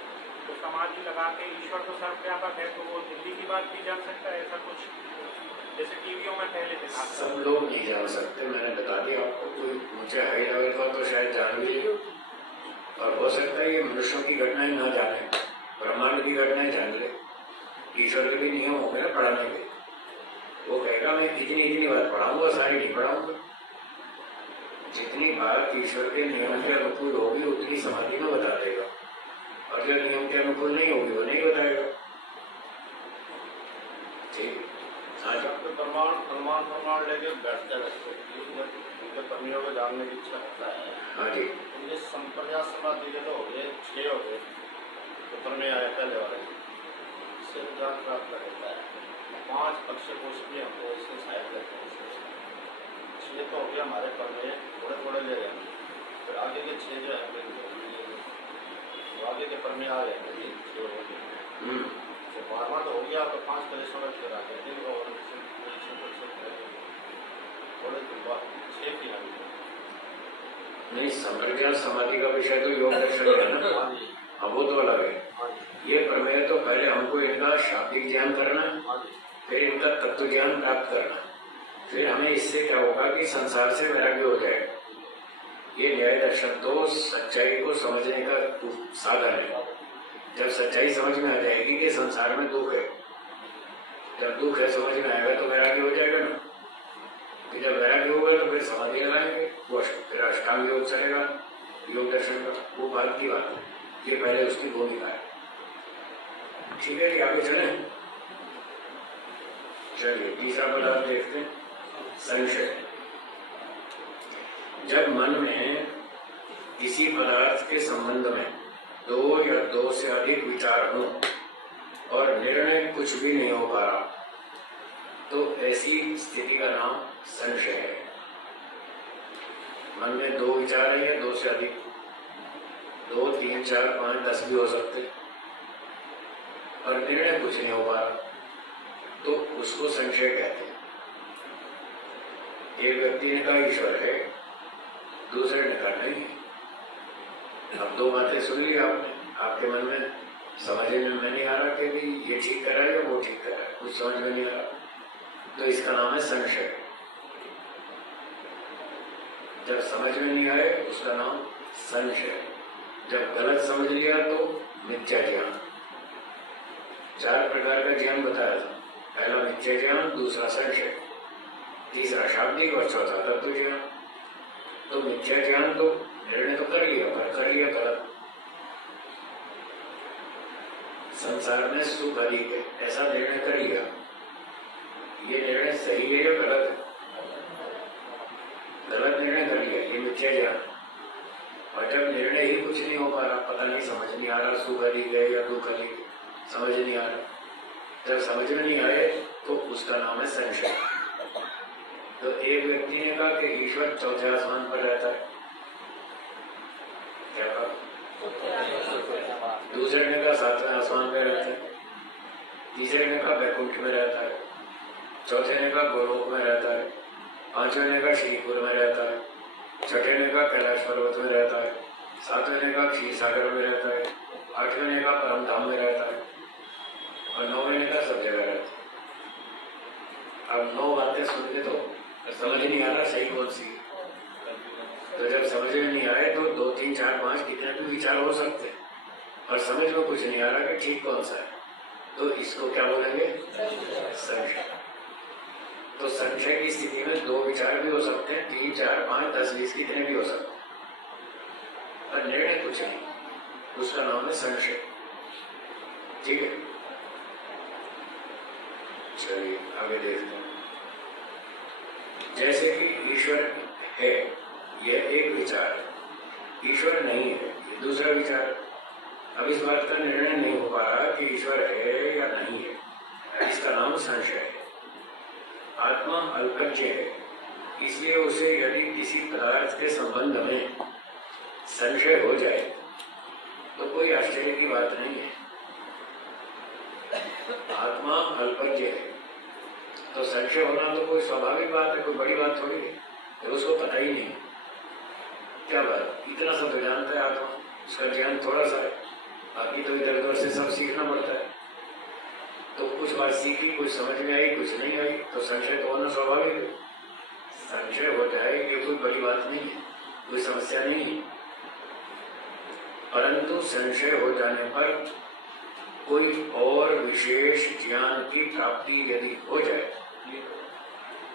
तो समाधि लगा के ईश्वर तो सर्वव्यापक है तो वो दिल्ली की बात भी जान सकता है, ऐसा कुछ जैसे टीवियों में पहले दिखा। सब लोग नहीं जान सकते, मैंने बता दिया आपको। कोई ऊंचे हाई लेवल का तो शायद जान भी ले, और हो सकता है ये मनुष्यों की घटनाएं ना जाने, ब्रह्मांड की घटनाएं जान ले। ईश्वर के भी नियम होंगे ना पढ़ाने के। वो कहेगा मैं इतनी बात पढ़ाऊंगा, सारी नहीं पढ़ाऊंगा। जितनी बात ईश्वर के नियम के अनुकूल होगी उतनी समाधि में बता देगा, और जो नियम के अनुकूल नहीं होगी वो नहीं बताएगा। ठीक, हाँ जी। प्रमाण लेके बैठते रहते कर्मियों को जानने की इच्छा होता है। हाँ जी। ये संप्रज्ञा समाधि के तो हो गए 6 हो गए, तो प्रमेय आया पहले वाले इससे ज्ञान प्राप्त रहता है। 5 पक्ष कोश भी हमको इससे सहायक रहते हैं। 6 तो हो गया हमारे प्रमेय, थोड़े थोड़े ले जाएंगे, फिर आगे के 6 जो है तो आगे के प्रमेय आ जाएंगे 6 हो गए। तो 12वां तो हो गया, तो 5 कलेशों में फिर आ गए और थोड़े दिन बाद 6 की आ गई। नहीं, संप्रज्ञा समाधि का विषय तो योग दर्शन है ना, अब वो तो अलग है। ये प्रमेय तो पहले हमको इनका शाब्दिक ज्ञान करना, फिर इनका तत्व ज्ञान प्राप्त करना, फिर हमें इससे क्या होगा कि संसार से वैराग्य हो जाएगा। ये न्याय दर्शन तो सच्चाई को समझने का साधन है। जब सच्चाई समझ में आ जाएगी कि संसार में दुख है, जब दुख है समझ में आएगा तो वैराग्य हो जाएगा ना। फिर जब वैराग्य होगा तो फिर समाधि लगाएंगे, वो फिर अष्टांग योग चलेगा, योग दर्शन का, वो बात की बात है। ये पहले उसकी भूमिका है। ठीक है, आगे चले। चलिए तीसरा पदार्थ देखते हैं, संशय। जब मन में किसी पदार्थ के संबंध में दो या दो से अधिक विचार हो और निर्णय कुछ भी नहीं हो पा रहा, तो ऐसी स्थिति का नाम संशय है। मन में दो विचार है या दो से अधिक, 2, 3, 4, 5, 10 भी हो सकते और निर्णय कुछ नहीं हो पा रहा, तो उसको संशय कहते हैं। एक व्यक्ति ने कहा ईश्वर है, दूसरे ने कहा नहीं। अब दो बातें सुन ली आपने, आपके मन में समझ में नहीं आ रहा कि भी ये ठीक कर रहा है या वो ठीक कर रहा है, कुछ समझ में नहीं आ रहा, तो इसका नाम है संशय। जब समझ में नहीं आए उसका नाम संशय। जब गलत समझ लिया तो मिथ्या ज्ञान। 4 प्रकार का ज्ञान बताया था, पहला मिथ्या ज्ञान, दूसरा संशय, तीसरा शाब्दिक और चौथा तत्व ज्ञान। तो मिथ्या ज्ञान तो निर्णय तो कर लिया, पर कर लिया गलत। संसार में सुख अधिक है ऐसा निर्णय कर लिया, ये निर्णय सही है या गलत है? गलत निर्णय कर लिया, ये मिथ्या ज्ञान। और जब निर्णय ही कुछ नहीं हो पा रहा, पता नहीं, समझ नहीं आ रहा सुख अधिक है या दुख अधिक है, समझ नहीं आ रहा, जब समझ में नहीं आए तो उसका नाम है संशय। तो एक व्यक्ति ने कहा कि ईश्वर चौथे आसमान पर रहता है, क्या कहा? दूसरे ने कहा 7वें आसमान पर रहता है, तीसरे ने कहा बैकुंठ में रहता है, चौथे ने कहा गोलोक में रहता है, 5वें ने कहा श्रीपुर में रहता है, 6ठे ने कहा कैलाश पर्वत में रहता है, 7वें ने कहा क्षीर सागर में रहता है, 8वें ने कहा परम धाम में रहता है और 9वें ने कहा सब जगह रहता है। अब 9 बातें सुन के तो समझ नहीं आ रहा सही कौन सी। तो जब समझ में नहीं आए तो 2, 3, 4, 5 कितने भी विचार हो सकते हैं और समझ में कुछ नहीं आ रहा कि ठीक कौन सा है, तो इसको क्या बोलेंगे? संशय। तो संशय की स्थिति में 2 विचार भी हो सकते हैं, 3, 4, 5, 10, 20 कितने भी हो सकते हैं और निर्णय कुछ नहीं, उसका नाम है संशय। ठीक है, चलिए आगे देखते हैं। जैसे कि ईश्वर है, यह एक विचार है, ईश्वर नहीं है ये दूसरा विचार। अब इस बात का निर्णय नहीं हो पा रहा कि ईश्वर है या नहीं है, इसका नाम संशय है। आत्मा अल्पज्ञ है, इसलिए उसे यदि किसी पदार्थ के संबंध में संशय हो जाए तो कोई आश्चर्य की बात नहीं है। आत्मा अल्पज्ञ है तो संशय होना तो कोई स्वाभाविक बात है, कोई बड़ी बात थोड़ी है। तो उसको पता ही नहीं क्या बात, इतना सब तो जानता है आत्मा, उसका ज्ञान थोड़ा सा है, बाकी तो इधर उधर से सब सीखना पड़ता है। तो कुछ बात सीखी, कुछ समझ में आई, कुछ नहीं आई, तो संशय तो होना स्वाभाविक है। संशय हो जाए ये कोई बड़ी बात नहीं है, कोई समस्या नहीं है। परंतु संशय हो जाने पर कोई और विशेष ज्ञान की प्राप्ति यदि हो जाए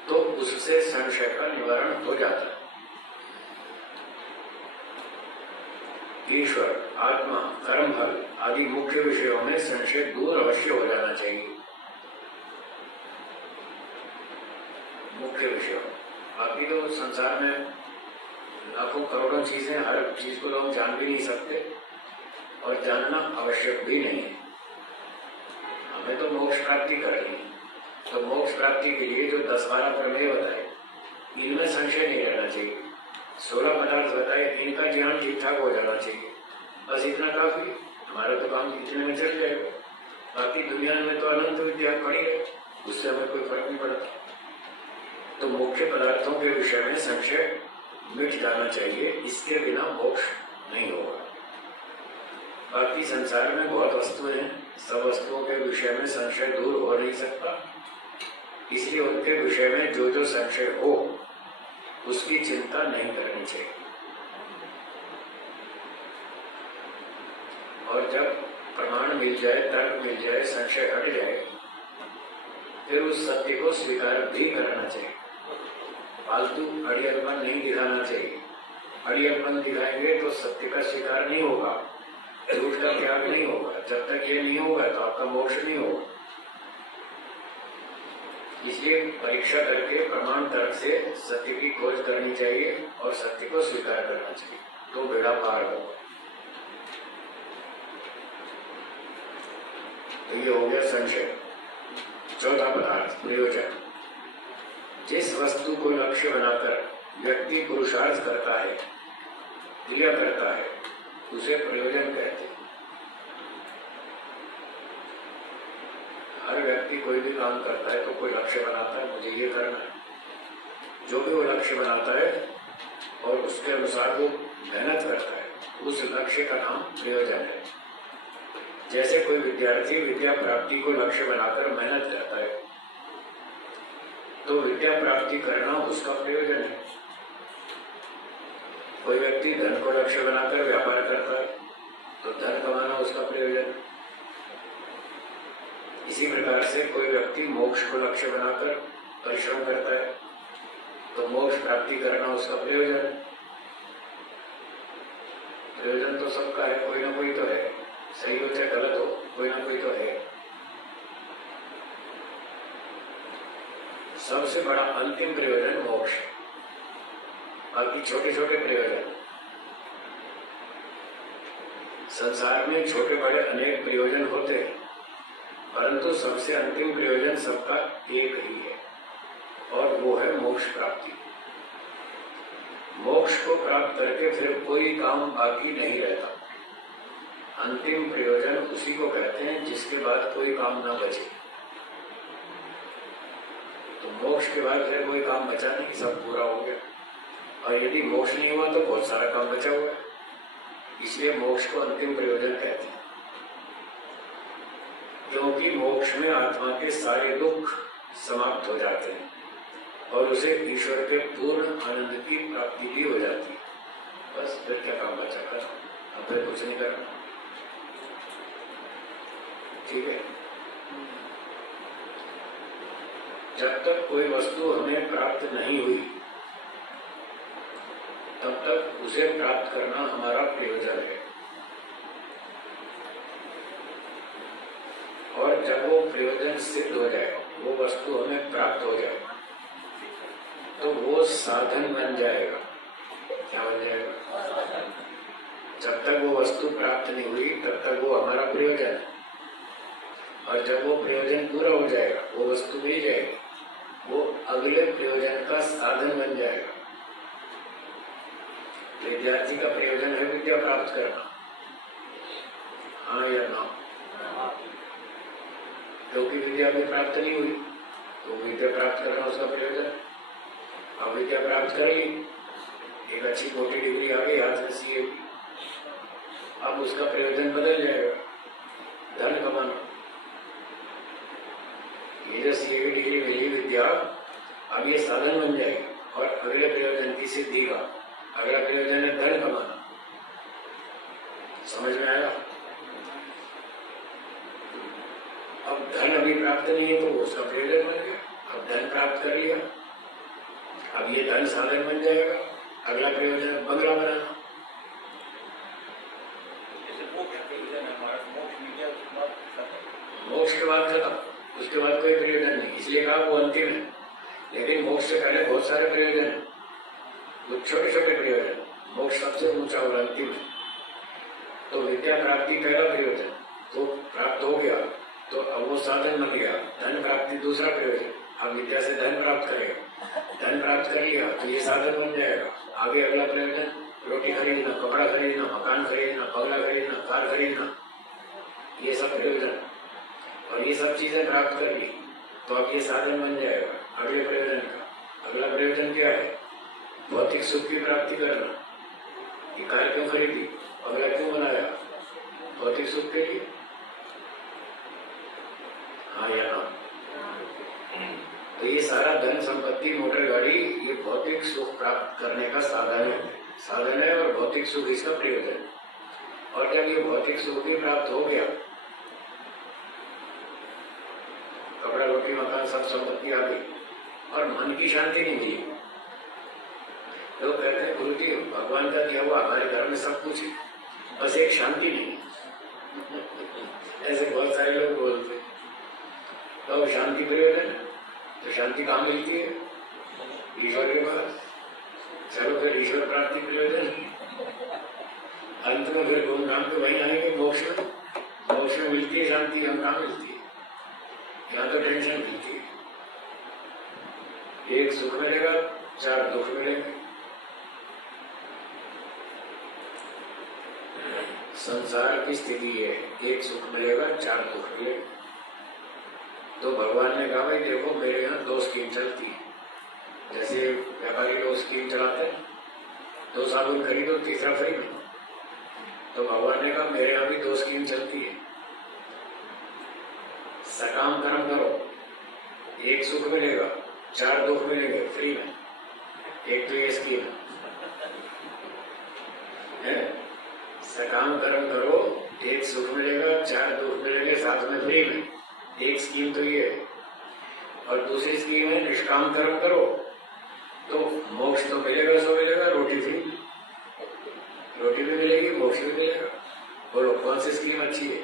तो उससे संशय का निवारण हो जाता है। ईश्वर, आत्मा, कर्म फल आदि मुख्य विषयों में संशय दूर अवश्य हो जाना चाहिए। मुख्य विषय, बाकी तो संसार में लाखों करोड़ों चीजें, हर चीज को लोग जान भी नहीं सकते और जानना आवश्यक भी नहीं है। हमें तो मोक्ष प्राप्ति करनी है, तो मोक्ष प्राप्ति के लिए जो 10-12 प्रमेय बताए, इनमें संशय नहीं रहना चाहिए। 16 पदार्थ बताए, इनका ज्ञान ठीक ठाक हो जाना चाहिए, बस इतना काफी, हमारा तो काम इतने में चल जाएगा। बाकी दुनिया में तो अनंत विद्या पड़ी है, उससे हमें कोई फर्क नहीं पड़ता। तो मुख्य पदार्थों के विषय में संशय मिट जाना चाहिए, इसके बिना मोक्ष नहीं होगा। बाकी संसार में बहुत वस्तुएं हैं, सब वस्तुओं के विषय में संशय दूर हो नहीं सकता, इसलिए उनके विषय में जो जो संशय हो उसकी चिंता नहीं करनी चाहिए। और जब प्रमाण मिल जाए, तर्क मिल जाए, संशय हट जाए, फिर उस सत्य को स्वीकार भी करना चाहिए। फालतू अड़ियलपन नहीं दिखाना चाहिए। अड़ियलपन दिखाएंगे तो सत्य का स्वीकार नहीं होगा, झूठ का त्याग नहीं होगा। जब तक ये नहीं होगा तो आपका मोक्ष नहीं होगा। इसलिए परीक्षा करके प्रमाण तर्क से सत्य की खोज करनी चाहिए और सत्य को स्वीकार करना चाहिए, तो बेड़ा पार होगा। तो ये हो गया संशय। चौथा पदार्थ प्रयोजन। जिस वस्तु को लक्ष्य बनाकर व्यक्ति पुरुषार्थ करता है, क्रिया करता है, उसे प्रयोजन कहते हैं। हर व्यक्ति कोई भी काम करता है तो कोई लक्ष्य बनाता है, मुझे ये करना है। जो भी वो लक्ष्य बनाता है और उसके अनुसार वो मेहनत करता है, उस लक्ष्य का नाम प्रयोजन है। जैसे कोई विद्यार्थी विद्या प्राप्ति को लक्ष्य बनाकर मेहनत करता है, तो विद्या प्राप्ति करना उसका प्रयोजन है। कोई व्यक्ति धन को लक्ष्य बनाकर व्यापार करता है, तो धन कमाना उसका प्रयोजन है। इसी प्रकार से कोई व्यक्ति मोक्ष को लक्ष्य बनाकर परिश्रम करता है, तो मोक्ष प्राप्ति करना उसका प्रयोजन है। प्रयोजन तो सबका है, कोई ना कोई तो है, सही हो चाहे गलत हो, कोई ना कोई तो है। सबसे बड़ा अंतिम प्रयोजन मोक्ष है, बाकी छोटे छोटे प्रयोजन। संसार में छोटे बड़े अनेक प्रयोजन होते हैं, परंतु सबसे अंतिम प्रयोजन सबका एक ही है, और वो है मोक्ष प्राप्ति। मोक्ष को प्राप्त करके फिर कोई काम बाकी नहीं रहता। अंतिम प्रयोजन उसी को कहते हैं जिसके बाद कोई काम ना बचे। तो मोक्ष के बाद फिर कोई काम बचा नहीं, सब पूरा हो गया। और यदि मोक्ष नहीं हुआ तो बहुत सारा काम बचा हुआ है, इसलिए मोक्ष को अंतिम प्रयोजन कहते हैं। क्योंकि मोक्ष में आत्मा के सारे दुख समाप्त हो जाते हैं और उसे ईश्वर के पूर्ण आनंद की प्राप्ति भी हो जाती है। बस फिर क्या काम बचा कर, अब फिर कुछ नहीं करना। ठीक है। जब तक कोई वस्तु हमें प्राप्त नहीं हुई, तब तक उसे प्राप्त करना हमारा प्रयोजन है। और जब वो प्रयोजन सिद्ध हो जाए, वो वस्तु हमें प्राप्त हो जाए, तो वो साधन बन जाएगा। क्या बन जाएगा? जब तक वो वस्तु प्राप्त नहीं हुई तब तक वो हमारा प्रयोजन है, और जब वो प्रयोजन पूरा हो जाएगा, वो वस्तु मिल जाएगी, वो अगले प्रयोजन का साधन बन जाएगा। विद्यार्थी का प्रयोजन है विद्या प्राप्त करना, हाँ या ना? क्योंकि विद्या भी प्राप्त नहीं हुई, तो विद्या प्राप्त करना उसका प्रयोजन। अब विद्या प्राप्त कर ली, एक अच्छी मोटी डिग्री आ गई हाथ में सीए, अब उसका प्रयोजन बदल जाएगा, धन कमाना। ये जो सीए की डिग्री मिली विद्या, अब ये साधन बन जाएगी और अगले प्रयोजन की सिद्धि का अगला प्रयोजन है धन कमाना। समझ में आया? अब धन अभी प्राप्त नहीं है तो उसका प्रयोजन बन गया। अब धन प्राप्त कर लिया, अब ये धन साधन बन जाएगा, अगला प्रयोजन बंगला बनाना। मोक्ष के बाद खत्म, उसके बाद कोई प्रयोजन नहीं, इसलिए कहा वो अंतिम है। लेकिन मोक्ष से पहले बहुत सारे प्रयोजन है, वो छोटे छोटे प्रयोजन। मोक्ष सबसे ऊंचा और अंतिम है। तो विद्या प्राप्ति पहला प्रयोजन तो प्राप्त हो गया, तो अब वो साधन बन गया। धन प्राप्ति दूसरा प्रयोजन, अब विद्या से धन प्राप्त करेगा। धन प्राप्त कर लिया तो ये साधन बन जाएगा। आगे अगला प्रयोजन रोटी खरीदना, कपड़ा खरीदना, मकान खरीदना, बंगला खरीदना, कार खरीदना, ये सब प्रयोजन। और ये सब चीजें प्राप्त कर ली तो अब ये साधन बन जाएगा अगले प्रयोजन का। अगला प्रयोजन क्या है? भौतिक सुख की प्राप्ति करना। ये कार क्यों खरीदी, अगला क्यों बनाया? भौतिक सुख के लिए, हाँ या ना? तो ये सारा धन संपत्ति मोटर गाड़ी ये भौतिक सुख प्राप्त करने का साधन है और भौतिक सुख इसका प्रयोजन। और जब ये भौतिक सुख भी प्राप्त हो गया, कपड़ा रोटी मकान सब संपत्ति आ गई और मन की शांति नहीं मिली। लोग कहते हैं गुरु जी भगवान का दिया हुआ हमारे घर में सब कुछ है, बस एक शांति नहीं। ऐसे बहुत सारे लोग बोलते, तो शांति प्रयोजन, तो शांति शांति कहाँ मिलती है? ईश्वर के पास। चलो फिर ईश्वर प्राप्ति प्रयोजन, अंत में फिर घूम घाम के वहीं आएंगे मोक्ष में। मोक्ष में मिलती है शांति, हम कहाँ मिलती है? यहाँ तो टेंशन मिलती है। एक सुख मिलेगा, 4 दुख मिलेंगे। संसार की स्थिति है, एक सुख मिलेगा, 4 दुख मिलेंगे। तो भगवान ने कहा भाई देखो मेरे यहाँ 2 स्कीम चलती है। जैसे व्यापारी लोग स्कीम चलाते हैं, 2 साबुन खरीदो, तीसरा फ्री में। तो भगवान ने कहा मेरे यहाँ भी 2 स्कीम चलती है। सकाम कर्म करो, 1 सुख मिलेगा, 4 दुख मिलेंगे फ्री में। एक तो ये स्कीम है, सकाम कर्म करो, 1 सुख मिलेगा, 4 दुख मिलेंगे साथ में फ्री में। एक स्कीम तो ये है। और दूसरी स्कीम है निष्काम कर्म करो तो मोक्ष तो मिलेगा, सो मिलेगा, रोटी फ्री, रोटी भी मिलेगी, मोक्ष भी मिलेगा। बोलो कौन सी स्कीम अच्छी है?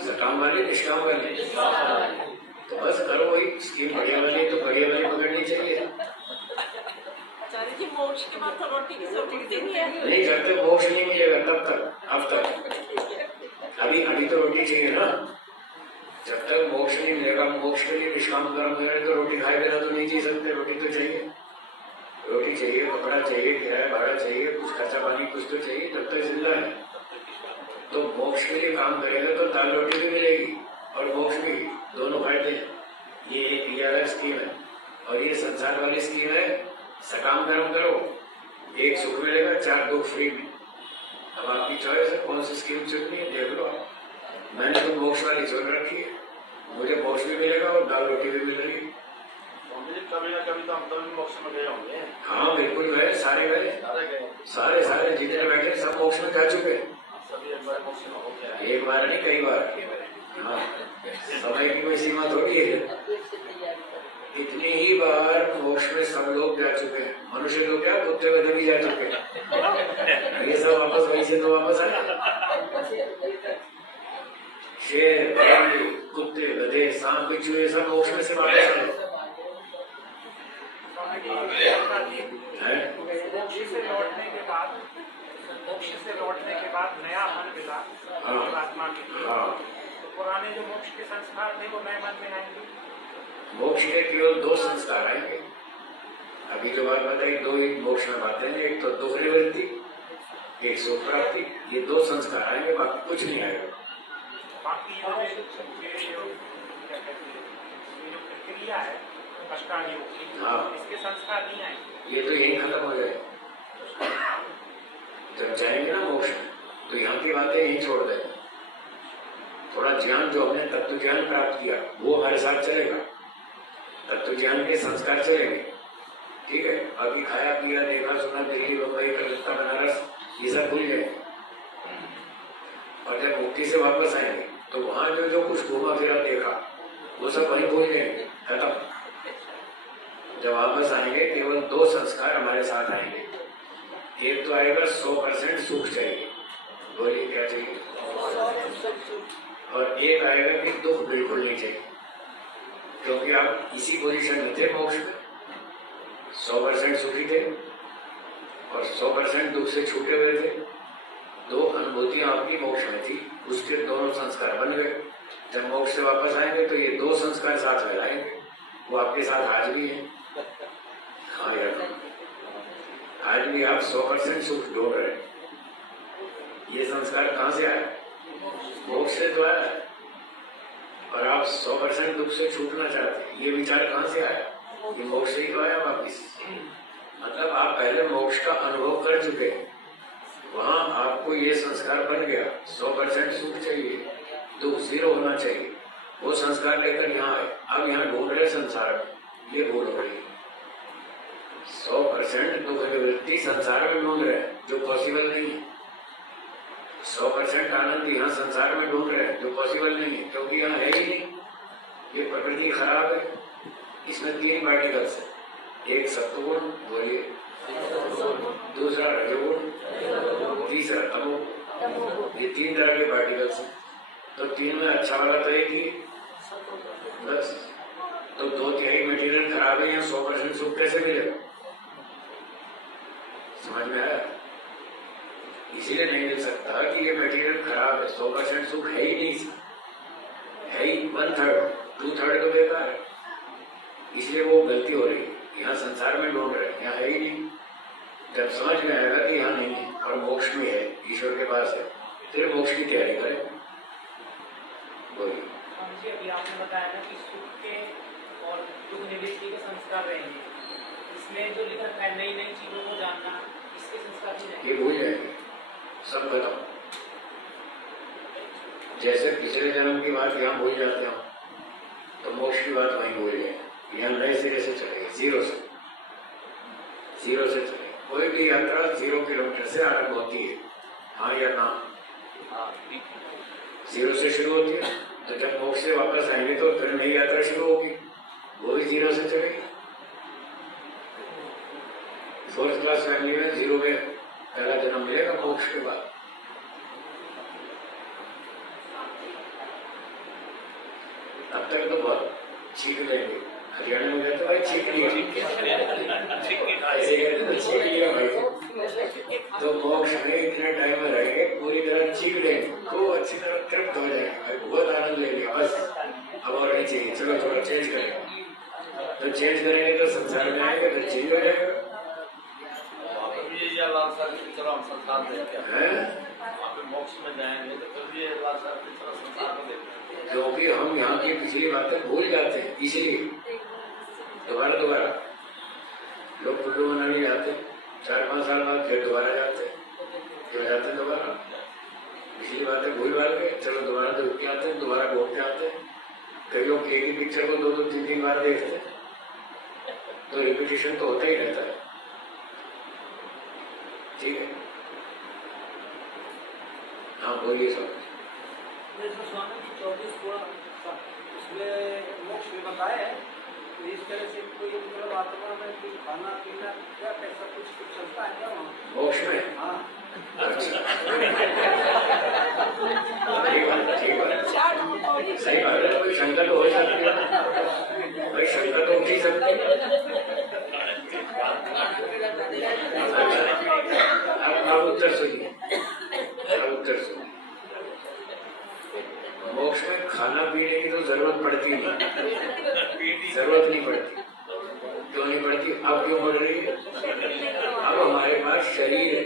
सकाम वाली, निष्काम वाली? तो बस करो वही स्कीम, बढ़िया वाली तो बढ़िया वाली पकड़नी चाहिए। आचार्य जी मोक्ष के बाद तो रोटी की जरूरत ही नहीं है। नहीं, जब तक मोक्ष नहीं मिलेगा तब तक, अब तक अभी तो रोटी चाहिए ना। जब तक मोक्ष नहीं मिलेगा, मोक्ष के लिए निष्काम कर्म करें तो रोटी खाए बिना तो नहीं जी सकते, रोटी तो चाहिए। रोटी चाहिए, कपड़ा चाहिए, किराया भाड़ा चाहिए, कुछ खर्चा पानी कुछ तो चाहिए, तब तक जिंदा है। तो मोक्ष के लिए काम करेगा तो दाल रोटी भी मिलेगी और मोक्ष भी, दोनों फायदे हैं। ये अलग स्कीम है। और ये संसार वाली स्कीम है, सकाम कर्म करो, 1 सुख मिलेगा, 4 दुख फ्री में। अब आपकी चॉइस है कौन सी स्कीम चुननी है, देख लो। मैंने तो मोक्ष वाली चुन रखी है, मुझे मोक्ष भी मिलेगा और दाल रोटी भी मिल रही है। कभी ना कभी तो हम तो भी मोक्ष में गए होंगे। हाँ बिल्कुल गए, सारे गए, सारे जितने बैठे सब मोक्ष में जा चुके। सभी एक बार मोक्ष में हो गया, एक बार नहीं, कई बार। हाँ, समय की कोई सीमा थोड़ी है। इतनी ही बार मोक्ष में सब लोग जा चुके हैं। मनुष्य लोग क्या, कुत्ते में भी जा चुके हैं। ये सब वापस वहीं से तो वापस आए। शेर, बिल्ली, कुत्ते, गधे, सांप, बिच्छू, ये सब मोक्ष में से वापस आए। मोक्ष से लौटने के बाद नया मन मिला आत्मा के लिए। तो पुराने जो मोक्ष के संस्कार थे वो नए मन में आएंगे। मोक्ष के केवल 2 संस्कार आएंगे। अभी जो बात बताई 2 ही मोक्ष में बातें हैं, एक तो दुख निवृत्ति, एक सुख प्राप्ति। ये 2 संस्कार आएंगे, बाकी कुछ नहीं आएगा। बाकी जो प्रक्रिया है अष्टांग योग की, इसके संस्कार नहीं आएंगे। ये तो यही खत्म हो जाए। जब जाएंगे ना मोक्ष में तो यहाँ की बातें यही छोड़ देंगे। थोड़ा ज्ञान जो हमने तत्व ज्ञान प्राप्त किया वो हमारे साथ चलेगा, तत्व ज्ञान के संस्कार चलेंगे। ठीक है, अभी खाया पिया, देखा सुना, दिल्ली बम्बई कलकत्ता बनारस, ये सब भूल जाएंगे। और जब मुक्ति से वापस आएंगे तो वहां जो जो कुछ घूमा फिरा देखा वो सब वहीं भूल जाएंगे, खत्म। जब वापस आएंगे केवल 2 संस्कार हमारे साथ आएंगे। एक तो आएगा 100% सुख चाहिए, बोलिए क्या चाहिए? और एक आएगा कि दुख बिल्कुल नहीं चाहिए, क्योंकि आप इसी पोजीशन में थे मोक्ष में, 100% सुखी थे और 100% दुख से छूटे हुए थे। 2 अनुभूतियां आपकी मोक्ष में थी, उसके दोनों संस्कार बन गए। जब मोक्ष से वापस आएंगे तो ये 2 संस्कार साथ में लाएंगे, वो आपके साथ आज भी है। हाँ यार, आज भी आप 100% सुख ढूंढ रहे हैं। ये संस्कार कहाँ से आया? मोक्ष से तो आया। और आप 100% दुख से छूटना चाहते हैं, ये विचार कहाँ से आया? ये मोक्ष से ही तो आया वापिस। मतलब आप पहले मोक्ष का अनुभव कर चुके हैं, वहां आपको ये संस्कार बन गया, 100% सुख चाहिए, दुख 0 होना चाहिए। वो संस्कार लेकर यहाँ आए, अब यहाँ ढूंढ रहे संसार में, ये भूल हो रही है। 100% दुख निवृत्ति संसार में ढूंढ रहे हैं, जो पॉसिबल नहीं है। 100% आनंद यहाँ संसार में ढूंढ रहे हैं, जो पॉसिबल नहीं है, क्योंकि यहाँ है ही नहीं। ये प्रकृति खराब है, इसमें 3 पार्टिकल्स है। एक सत्वगुण, बोलिए, दूसरा रजोगुण, तीसरा तमोगुण। ये 3 तरह के पार्टिकल्स हैं। तो 3 में अच्छा वाला तो एक ही बस। तो 2/3 मटेरियल खराब है, या 100% सुख कैसे मिलेगा? समझ में आया? इसीलिए नहीं मिल सकता कि ये मटेरियल खराब है, 100% सुख है ही नहीं, है ही 1/3, 2/3 तो बेकार है। इसलिए वो गलती हो रही है, यहाँ संसार में ढूंढ रहे हैं, यहाँ है ही नहीं। जब समझ में आएगा कि यहाँ नहीं है और मोक्ष में है, ईश्वर के पास है, फिर मोक्ष की तैयारी करें। बोलिए। जी, अभी आपने बताया ना कि सुख के और दुख निवृत्ति के संस्कार रहेंगे, इसमें जो लिखा है नई नई चीजों को जानना, इसके संस्कार भी रहेंगे। ये भूल जाएंगे, सब खत्म। जैसे पिछले जन्म की बात यहाँ भूल जाते हो, तो मोक्ष की बात वहीं भूल जाए। यहाँ नए सिरे से चलेगा, जीरो से चलेगा। कोई भी यात्रा 0 किलोमीटर से आरंभ होती है, हाँ या ना? 0 से शुरू होती है। तो जब मोक्ष से वापस आएंगे तो फिर नई यात्रा शुरू होगी, वो भी 0 से चलेगी। 4th क्लास फैमिली में 0 में पहला जन्म मिलेगा मोक्ष के बाद। अब तक तो बहुत छीक लेंगे, हरियाणा में कहते भाई छीक लिया, ऐसे कहते तो छीक लिया भाई। तो मोक्ष में इतने टाइम में रहेंगे, पूरी तरह छीक लेंगे, खूब अच्छी तरह तृप्त हो जाएंगे भाई, बहुत आनंद लेंगे। बस अब और नहीं चाहिए, चलो थोड़ा चेंज करेंगे। तो चेंज करेंगे तो संसार में आएंगे तो चेंज हो जाएगा। ये लालसा की तरह हम संसार देखते हैं, वहाँ पे मोक्ष में जाएंगे तो फिर भी ये लालसा की तरह संसार को देखते हैं, क्योंकि हम यहाँ की पिछली बातें भूल जाते हैं। इसलिए दोबारा लोग कुल्लू मनाली जाते, 4-5 साल बाद फिर दोबारा जाते, क्यों जाते दोबारा? पिछली बातें भूल भाल के चलो दोबारा देख के आते हैं, दोबारा घूम के आते हैं। कई लोग एक ही पिक्चर को 2-2, 3-3 बार देखते हैं, तो रिपीटेशन तो होता ही रहता है। ठीक है, हाँ बोलिए सब। स्वामी जी 24 उसमें मोक्ष में बताया है, तो इस तरह से कोई मतलब आत्मा में कोई खाना पीना क्या कैसा कुछ चलता है क्या वहाँ? मोक्ष में? हाँ। अच्छा, ठीक बात, सही बात है। कोई शंका तो हो सकती है भाई, शंका तो उठ ही सकती है। अब उत्तर सुनिए, मोक्ष में खाना पीने की तो जरूरत पड़ती नहीं, जरूरत नहीं पड़ती। क्यों नहीं पड़ती? अब क्यों पड़ रही है? अब हमारे पास शरीर है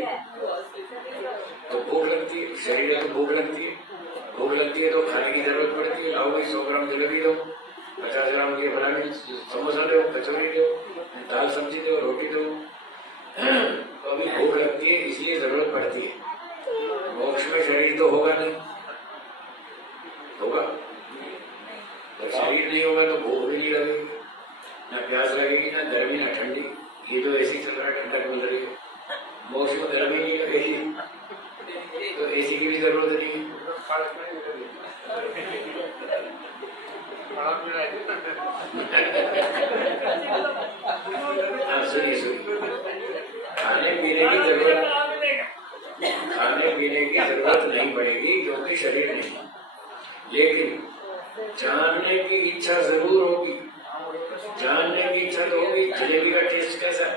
तो भूख लगती है, शरीर है तो भूख लगती है, भूख लगती है तो खाने की जरूरत पड़ती है। आओ भाई 100 ग्राम जलेबी दो, 50 ग्राम की फलानी समोसा दो, कचौड़ी दो, दाल सब्जी दो, रोटी दो। तो अभी भूख लगती है, इसलिए जरूरत पड़ती है। मोक्ष में शरीर तो होगा नहीं, होगा तो शरीर नहीं होगा तो भूख भी नहीं लगेगी, ना प्यास लगेगी, ना गर्मी ना ठंडी। ये तो एसी चल रहा है, ठंडक मिल रही है। मोक्ष में गर्मी नहीं लगेगी तो एसी की भी जरूरत नहीं है। हाँ सुनिए, खाने पीने की जरूरत नहीं पड़ेगी क्योंकि शरीर नहीं, लेकिन जानने की इच्छा जरूर होगी। जानने की इच्छा तो होगी, जलेबी का टेस्ट कैसा है,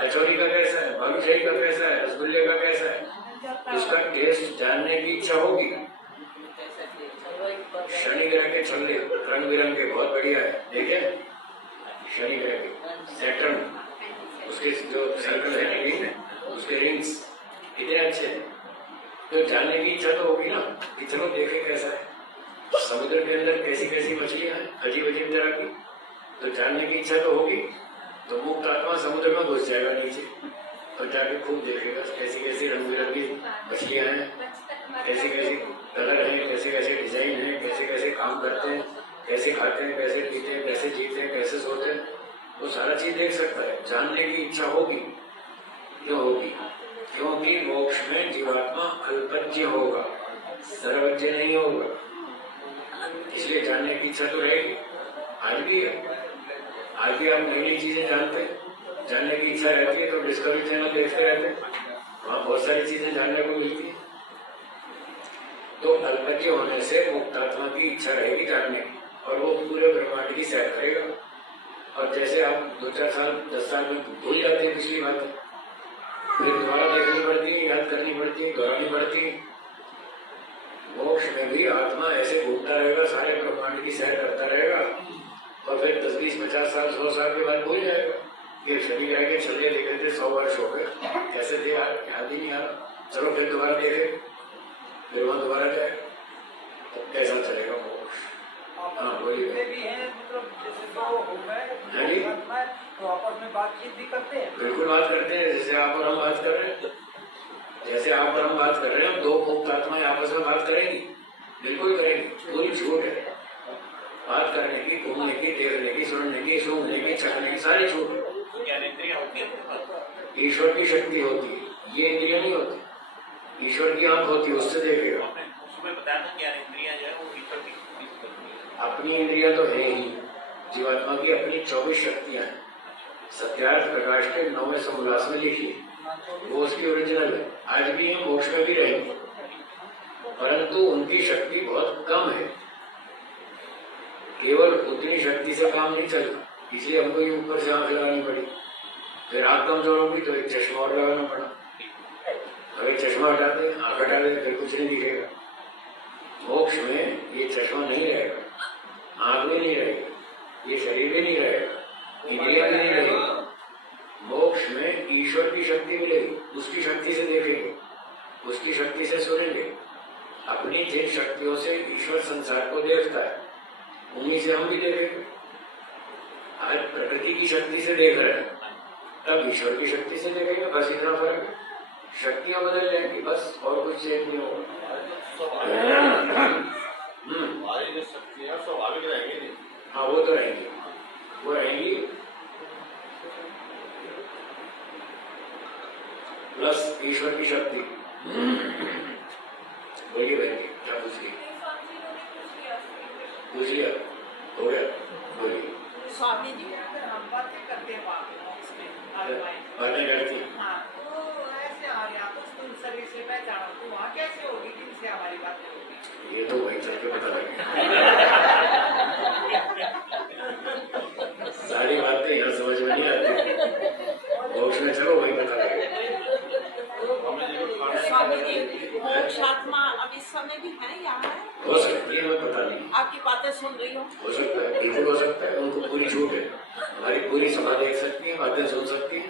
कचौड़ी का कैसा है, बालूशाही का कैसा है, रसगुल्ले का कैसा है, उसका टेस्ट जानने की इच्छा होगी। शनि ग्रह के छल्ले रंग बिरंगे बहुत बढ़िया है, देखे शनि ग्रह के सैटर्न, उसके जो सर्कल है उसके रिंग्स कितने अच्छे हैं। तो जानने की इच्छा तो होगी ना कि चलो देखे कैसा है, समुद्र के अंदर कैसी कैसी मछलियां हैं अजीब अजीब तरह की, तो जानने की इच्छा तो होगी। तो मुक्त आत्मा समुद्र में घुस जाएगा नीचे और जाके खूब देखेगा कैसी कैसी रंग बिरंगी मछलियां हैं, कैसे कैसे कलर हैं, कैसे कैसे डिजाइन है, कैसे कैसे काम करते हैं, कैसे खाते हैं, कैसे पीते हैं, कैसे जीते हैं, कैसे सोते हैं, वो सारा चीज देख सकता है। जानने की इच्छा होगी, क्यों होगी? क्योंकि मोक्ष में जीवात्मा अल्पज्ञ होगा, सर्वज्ञ नहीं होगा, इसलिए जानने की इच्छा तो रहेगी। आज भी है, आज भी आप नई नई चीजें जानते हैं, जानने की इच्छा रहती है तो डिस्कवरी चैनल देखते रहते हैं, वहाँ बहुत सारी चीजें जानने को मिलती है। तो अल्पज्ञ होने से मुक्तात्मा की इच्छा रहेगी जानने की। और वो पूरे ब्रह्मांड की सैर करेगा। और जैसे आप 2-4 साल 10 साल में भूल जाते हैं पिछली बात, फिर दोबारा देखनी पड़ती है, याद करनी पड़ती है, दोहरानी पड़ती है। मोक्ष में भी आत्मा ऐसे घूमता रहेगा, सारे ब्रह्मांड की सैर करता रहेगा और फिर 10, 20, 50 साल 100 साल के बाद भूल जाएगा। ये शरीर आगे चलिए देखे थे 100 वर्ष हो गए, कैसे थे यार, याद ही नहीं आ रहा, चलो फिर दोबारा देखे, फिर वहां दोबारा जाए, तो कैसा चलेगा मोक्ष? हाँ बोलिए। भी है, मतलब जैसे तो हो गए तो आपस में बातचीत भी करते हैं। बिल्कुल बात करते हैं, जैसे आप और हम बात कर रहे हैं, जैसे आप और हम बात कर रहे हैं, दो मुक्त आत्माएं आपस में बात करेंगी, बिल्कुल करेंगी, कोई छूट है बात करने की, घूमने की, देखने की, सुनने की, सूंघने की, चखने की, सारी छूट है। ईश्वर की शक्ति होती है, ये इंद्रिया नहीं होती। ईश्वर की आंख होती है, उससे देखेगा। उसमें बताया था क्या इंद्रियां जो है वो ईश्वर की अपनी इंद्रिया तो है ही, जीवात्मा की अपनी 24 शक्तियां हैं। सत्यार्थ प्रकाश के 9वें समोल्लास में लिखी है, वो उसकी ओरिजिनल है, आज भी हम मोक्ष में भी रहेंगे, परंतु उनकी शक्ति बहुत कम है। केवल उतनी शक्ति से काम नहीं चलता, इसलिए हमको ये ऊपर से आंख लगानी पड़ी, फिर आंख कमजोर होगी तो एक चश्मा और लगाना पड़ा। अगर चश्मा हटाते, आंख हटा देते, फिर कुछ नहीं दिखेगा। मोक्ष में ये चश्मा नहीं रहेगा, आंख भी नहीं रहेगी, ये शरीर भी नहीं रहेगा, इंद्रिया भी नहीं रहेगी। मोक्ष में ईश्वर की शक्ति मिलेगी, उसकी शक्ति से देखेंगे, उसकी शक्ति से सुनेंगे। अपनी जिन शक्तियों से ईश्वर संसार को देखता है, उन्हीं से हम भी देखेंगे। आज प्रकृति की शक्ति से देख रहे हैं, तब ईश्वर की शक्ति से देखेंगे, बस इतना फर्क है। शक्तियां बदल जाएंगी बस, और कुछ चेंज नहीं होगा। हमारी जो शक्तियां स्वाभाविक रहेंगी नहीं। हाँ वो तो रहेंगी, वो रहेंगी, प्लस ईश्वर की शक्ति। बोलिए बहन जी, क्या पूछ रही? पूछ लिया, हो गया, बोलिए। स्वामी जी हम बातें करते हैं वहाँ पे ऑफिस में, बातें करती, हाँ तो ऐसे हमारे यहाँ तो तुम सर्विस से पहचानो, तो वहाँ कैसे होगी, किनसे हमारी बातें होगी? ये तो वही चल के पता लगे। सारी बातें यहाँ समझ में नहीं आती, मोक्ष में चलो वही पता लगे। स्वामी जी मोक्ष आत्मा अब इस समय भी है, यहाँ है? हो सकती है, मैं पता नहीं, आपकी बातें सुन रही हूँ। हो सकता है, बिल्कुल हो सकता है, उनको पूरी छूट है, हमारी पूरी सभा देख सकती है, बातें सुन सकती है,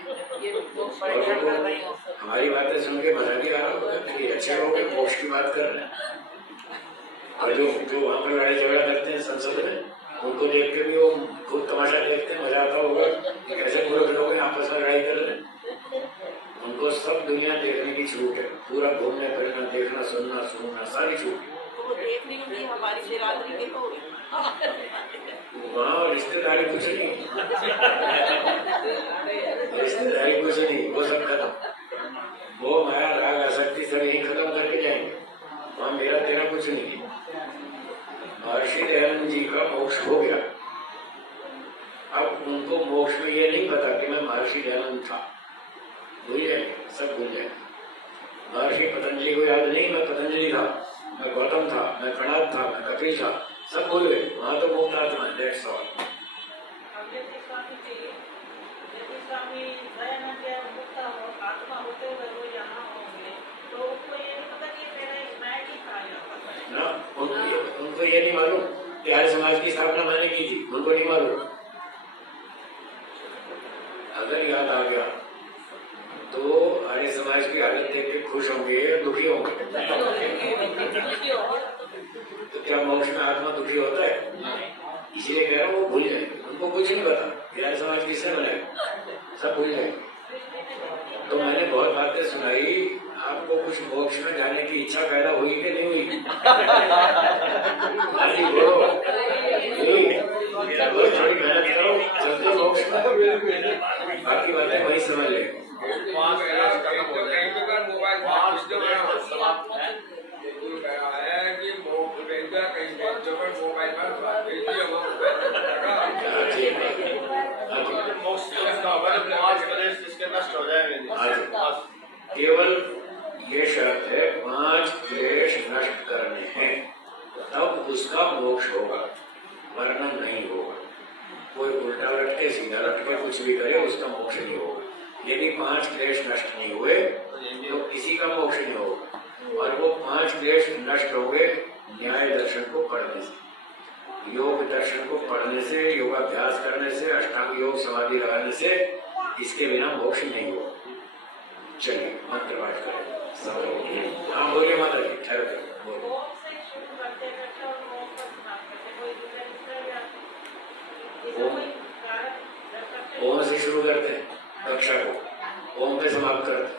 ये मोक्ष और परीक्षण कर रही उनको हो। हमारी बातें सुन के मजा नहीं आ रहा होगा कि अच्छे लोग हैं, मोक्ष की बात कर रहे हैं। और जो वहाँ पर लड़ाई झगड़ा करते हैं संसद में, उनको देख के भी वो खूब तमाशा देखते हैं, मजा आता होगा कि कैसे पूरे लोग आपस में लड़ाई कर रहे हैं। उनको सब दुनिया देखने की छूट है, पूरा घूमने फिरना, देखना, सुनना, सुनना, सारी छूट है। तो वो देख रही होंगी हमारी बिरादरी के लोग। वहाँ रिश्तेदारी कुछ नहीं, रिश्तेदारी कुछ नहीं, वो सब खत्म, वो माया राग आसक्ति सब यही खत्म करके जाएंगे, वहाँ मेरा तेरा कुछ नहीं। महर्षि दयानंद जी का मोक्ष हो गया, अब उनको मोक्ष में ये नहीं पता कि मैं महर्षि दयानंद था, भूल जाएंगे, सब भूल जाएंगे। महर्षि पतंजलि को याद नहीं, मैं पतंजलि था, मैं गौतम था, मैं कणाद था, मैं कपिल था, सब भूल गए, वहां तो मुक्त आत्मा है, दैट्स ऑल। अब यदि स्वामी जी, यदि स्वामी दयानंद जी मुक्त आत्मा होते हुए वो यहाँ होंगे, तो उनको ये नहीं पता कि मेरा मैं ही था यहाँ पर ना, उनको ये नहीं मालूम कि आर्य समाज की स्थापना मैंने की थी, उनको नहीं मालूम। अगर याद आ गया तो आर्य समाज की हालत देख के खुश होंगे, दुखी होंगे? तो क्या मोक्ष में आत्मा दुखी होता है? इसीलिए कह रहा हूँ वो भूल जाएंगे, उनको कुछ नहीं पता कि आर्य समाज किसने बनाया, सब भूल जाएंगे। तो मैंने बहुत बातें सुनाई, आपको कुछ मोक्ष में जाने की इच्छा पैदा हुई कि नहीं हुई? हाजी बोलो, थोड़ी मेहनत करो, चलते मोक्ष में, बाकी बातें वही समझ ले। केवल ये शर्त है 5 क्लेश नष्ट करने हैं, तब उसका मोक्ष होगा, वरना कोई उल्टा लटके सीधा लटके कुछ भी करे उसका मोक्ष नहीं होगा। यदि 5 क्लेश नष्ट नहीं हुए तो किसी का मोक्ष नहीं होगा। और वो 5 क्लेश नष्ट हो गए न्याय दर्शन को पढ़ने से, योग दर्शन को पढ़ने से, योगाभ्यास करने से, अष्टांग योग समाधि लगाने से, इसके बिना मोक्ष नहीं होगा। चलिए मंत्र पाठ करें सब। हाँ बोलिए माता जी, ठहर बोलो। ओम से शुरू करते करते और ओम पर समाप्त करते, कोई दूसरा या इसका कोई कारण जब तक ओम से शुरू करते हैं कक्षा को, ओम पे समाप्त करते हैं।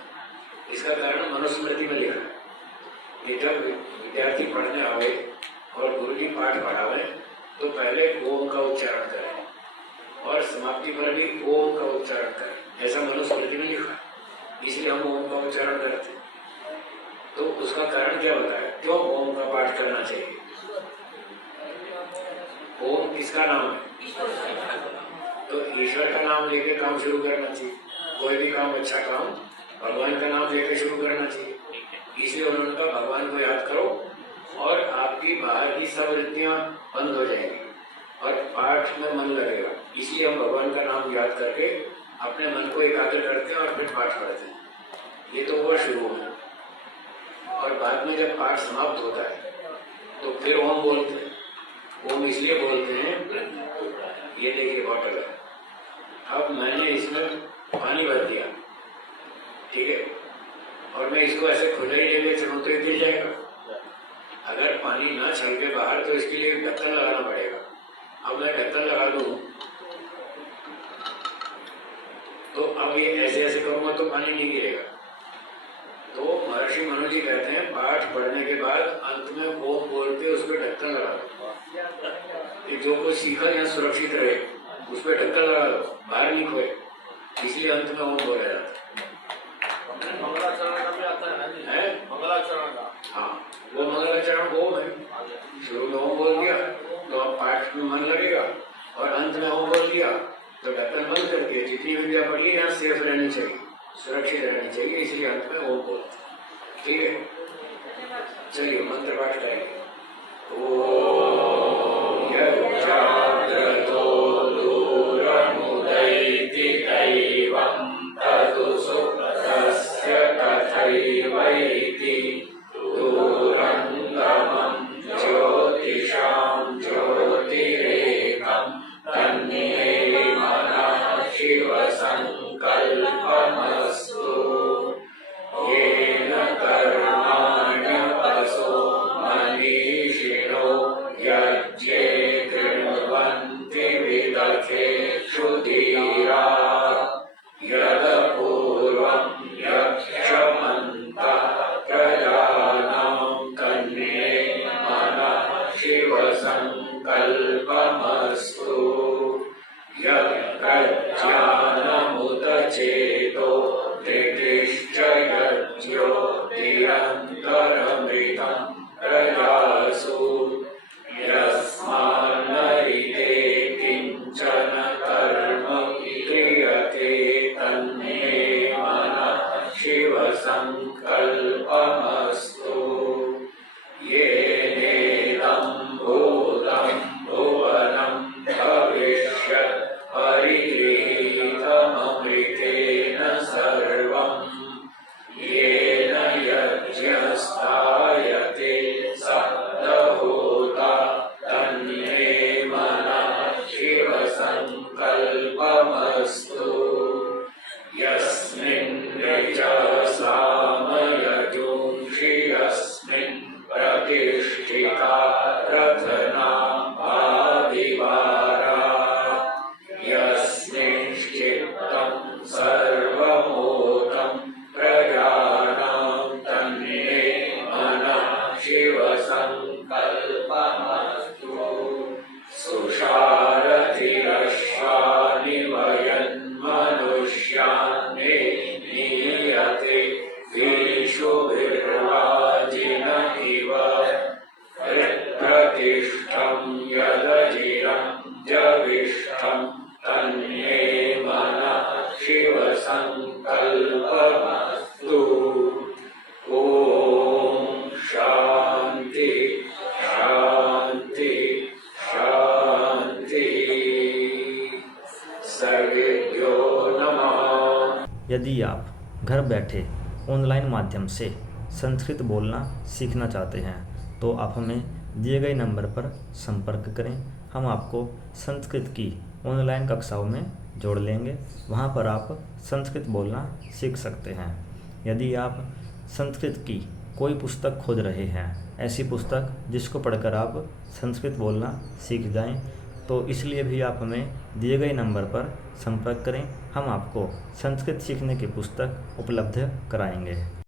इसका कारण मनुस्मृति में लिखा है कि जब विद्यार्थी पढ़ने आवे और गुरुजी पाठ पढ़ावे तो पहले ओम का उच्चारण करें और समाप्ति पर भी ओम का उच्चारण करें, ऐसा मनुस्मृति में लिखा है। इसलिए हम ओम का उच्चारण करते हैं। तो उसका कारण क्या बताया, क्यों ओम का पाठ करना चाहिए? ओम किसका नाम है? तो ईश्वर का नाम लेके काम शुरू करना चाहिए। कोई भी काम, अच्छा काम भगवान का नाम लेके शुरू करना चाहिए। इसलिए उन्होंने कहा भगवान को याद करो और आपकी बाहर की सब वृत्तियां बंद हो जाएंगी और पाठ में मन लगेगा। इसलिए हम भगवान का नाम याद करके अपने मन को एकाग्र करते हैं और फिर पाठ पढ़ते हैं। ये तो हुआ शुरू में। और बाद में जब पाठ समाप्त होता है तो फिर ओम बोलते हैं। ओम इसलिए बोलते हैं, ये देखिए बॉटल है, अब मैंने इसमें पानी भर दिया, ठीक है, और मैं इसको ऐसे खुला ही लेके चलूं तो ये गिर जाएगा। अगर पानी ना छल के बाहर तो इसके लिए ढक्कन लगाना पड़ेगा। अब मैं ढक्कन लगा दूं तो अब ये ऐसे ऐसे करूंगा तो पानी नहीं गिरेगा। तो महर्षि मनु जी कहते हैं पाठ पढ़ने के बाद अंत में ओम बोलते उस पर ढक्कन लगा दो, जो कुछ सीखा या सुरक्षित रहे उस पर ढक्कन लगा दो, बाहर नहीं खोए। इसलिए अंत में ओम बोला जाता है। मंगलाचरण का भी आता है ना जी? है मंगलाचरण का, हाँ, वो मंगलाचरण ओम है। शुरू में ओम बोल दिया तो अब पाठ में मन लगेगा और अंत में ओम बोल दिया तो ढक्कन बंद करके जितनी विद्या पढ़ी है यहाँ सेफ रहनी चाहिए, सुरक्षित रहनी चाहिए। इसलिए अंत में ओम बोलते हैं, ठीक है। चलिए मंत्र पाठ करेंगे। ओम यज्ञाग्रतो दूरमुदैति दैवं तदु सुप्तस्य तथैवैति दूरंगमं ज्योतिषां ज्योतिरेकं तन्मे मनः शिव संकल्पमस्तु। येन कर्माण्यपसो मनीषिणो यज्ञे कृण्वन्ति विदथेषु धीरा। यदपूर्वं यक्षमन्तः प्रजानां तन्मे मनः शिव संकल्पमस्तु। यज्ञानमुत चेतो धृतिश्च यज्ञोतिरन्तरमृतं प्रजासु। यस्मान्नरिते किञ्चन कर्म क्रियते तन्मे मनः शिव संकल्पमस्तु। येनेदं भूतं भुवनं भविष्यत् परिगृहीतममृतेन सर्वं। येन यज्ञस्थायते सप्तहोता तन्मे मनः शिव संकल्पमस्तु। यस्मिन् ऋचः सामयजुंषि यस्मिन् प्रतिष्ठितं गुरुदेवाचार्येभ्यो नमः। यदि आप घर बैठे ऑनलाइन माध्यम से संस्कृत बोलना सीखना चाहते हैं तो आप हमें दिए गए नंबर पर संपर्क करें। हम आपको संस्कृत की ऑनलाइन कक्षाओं में जोड़ लेंगे। वहां पर आप संस्कृत बोलना सीख सकते हैं। यदि आप संस्कृत की कोई पुस्तक खोज रहे हैं, ऐसी पुस्तक जिसको पढ़कर आप संस्कृत बोलना सीख जाएं, तो इसलिए भी आप हमें दिए गए नंबर पर संपर्क करें। हम आपको संस्कृत सीखने की पुस्तक उपलब्ध कराएंगे।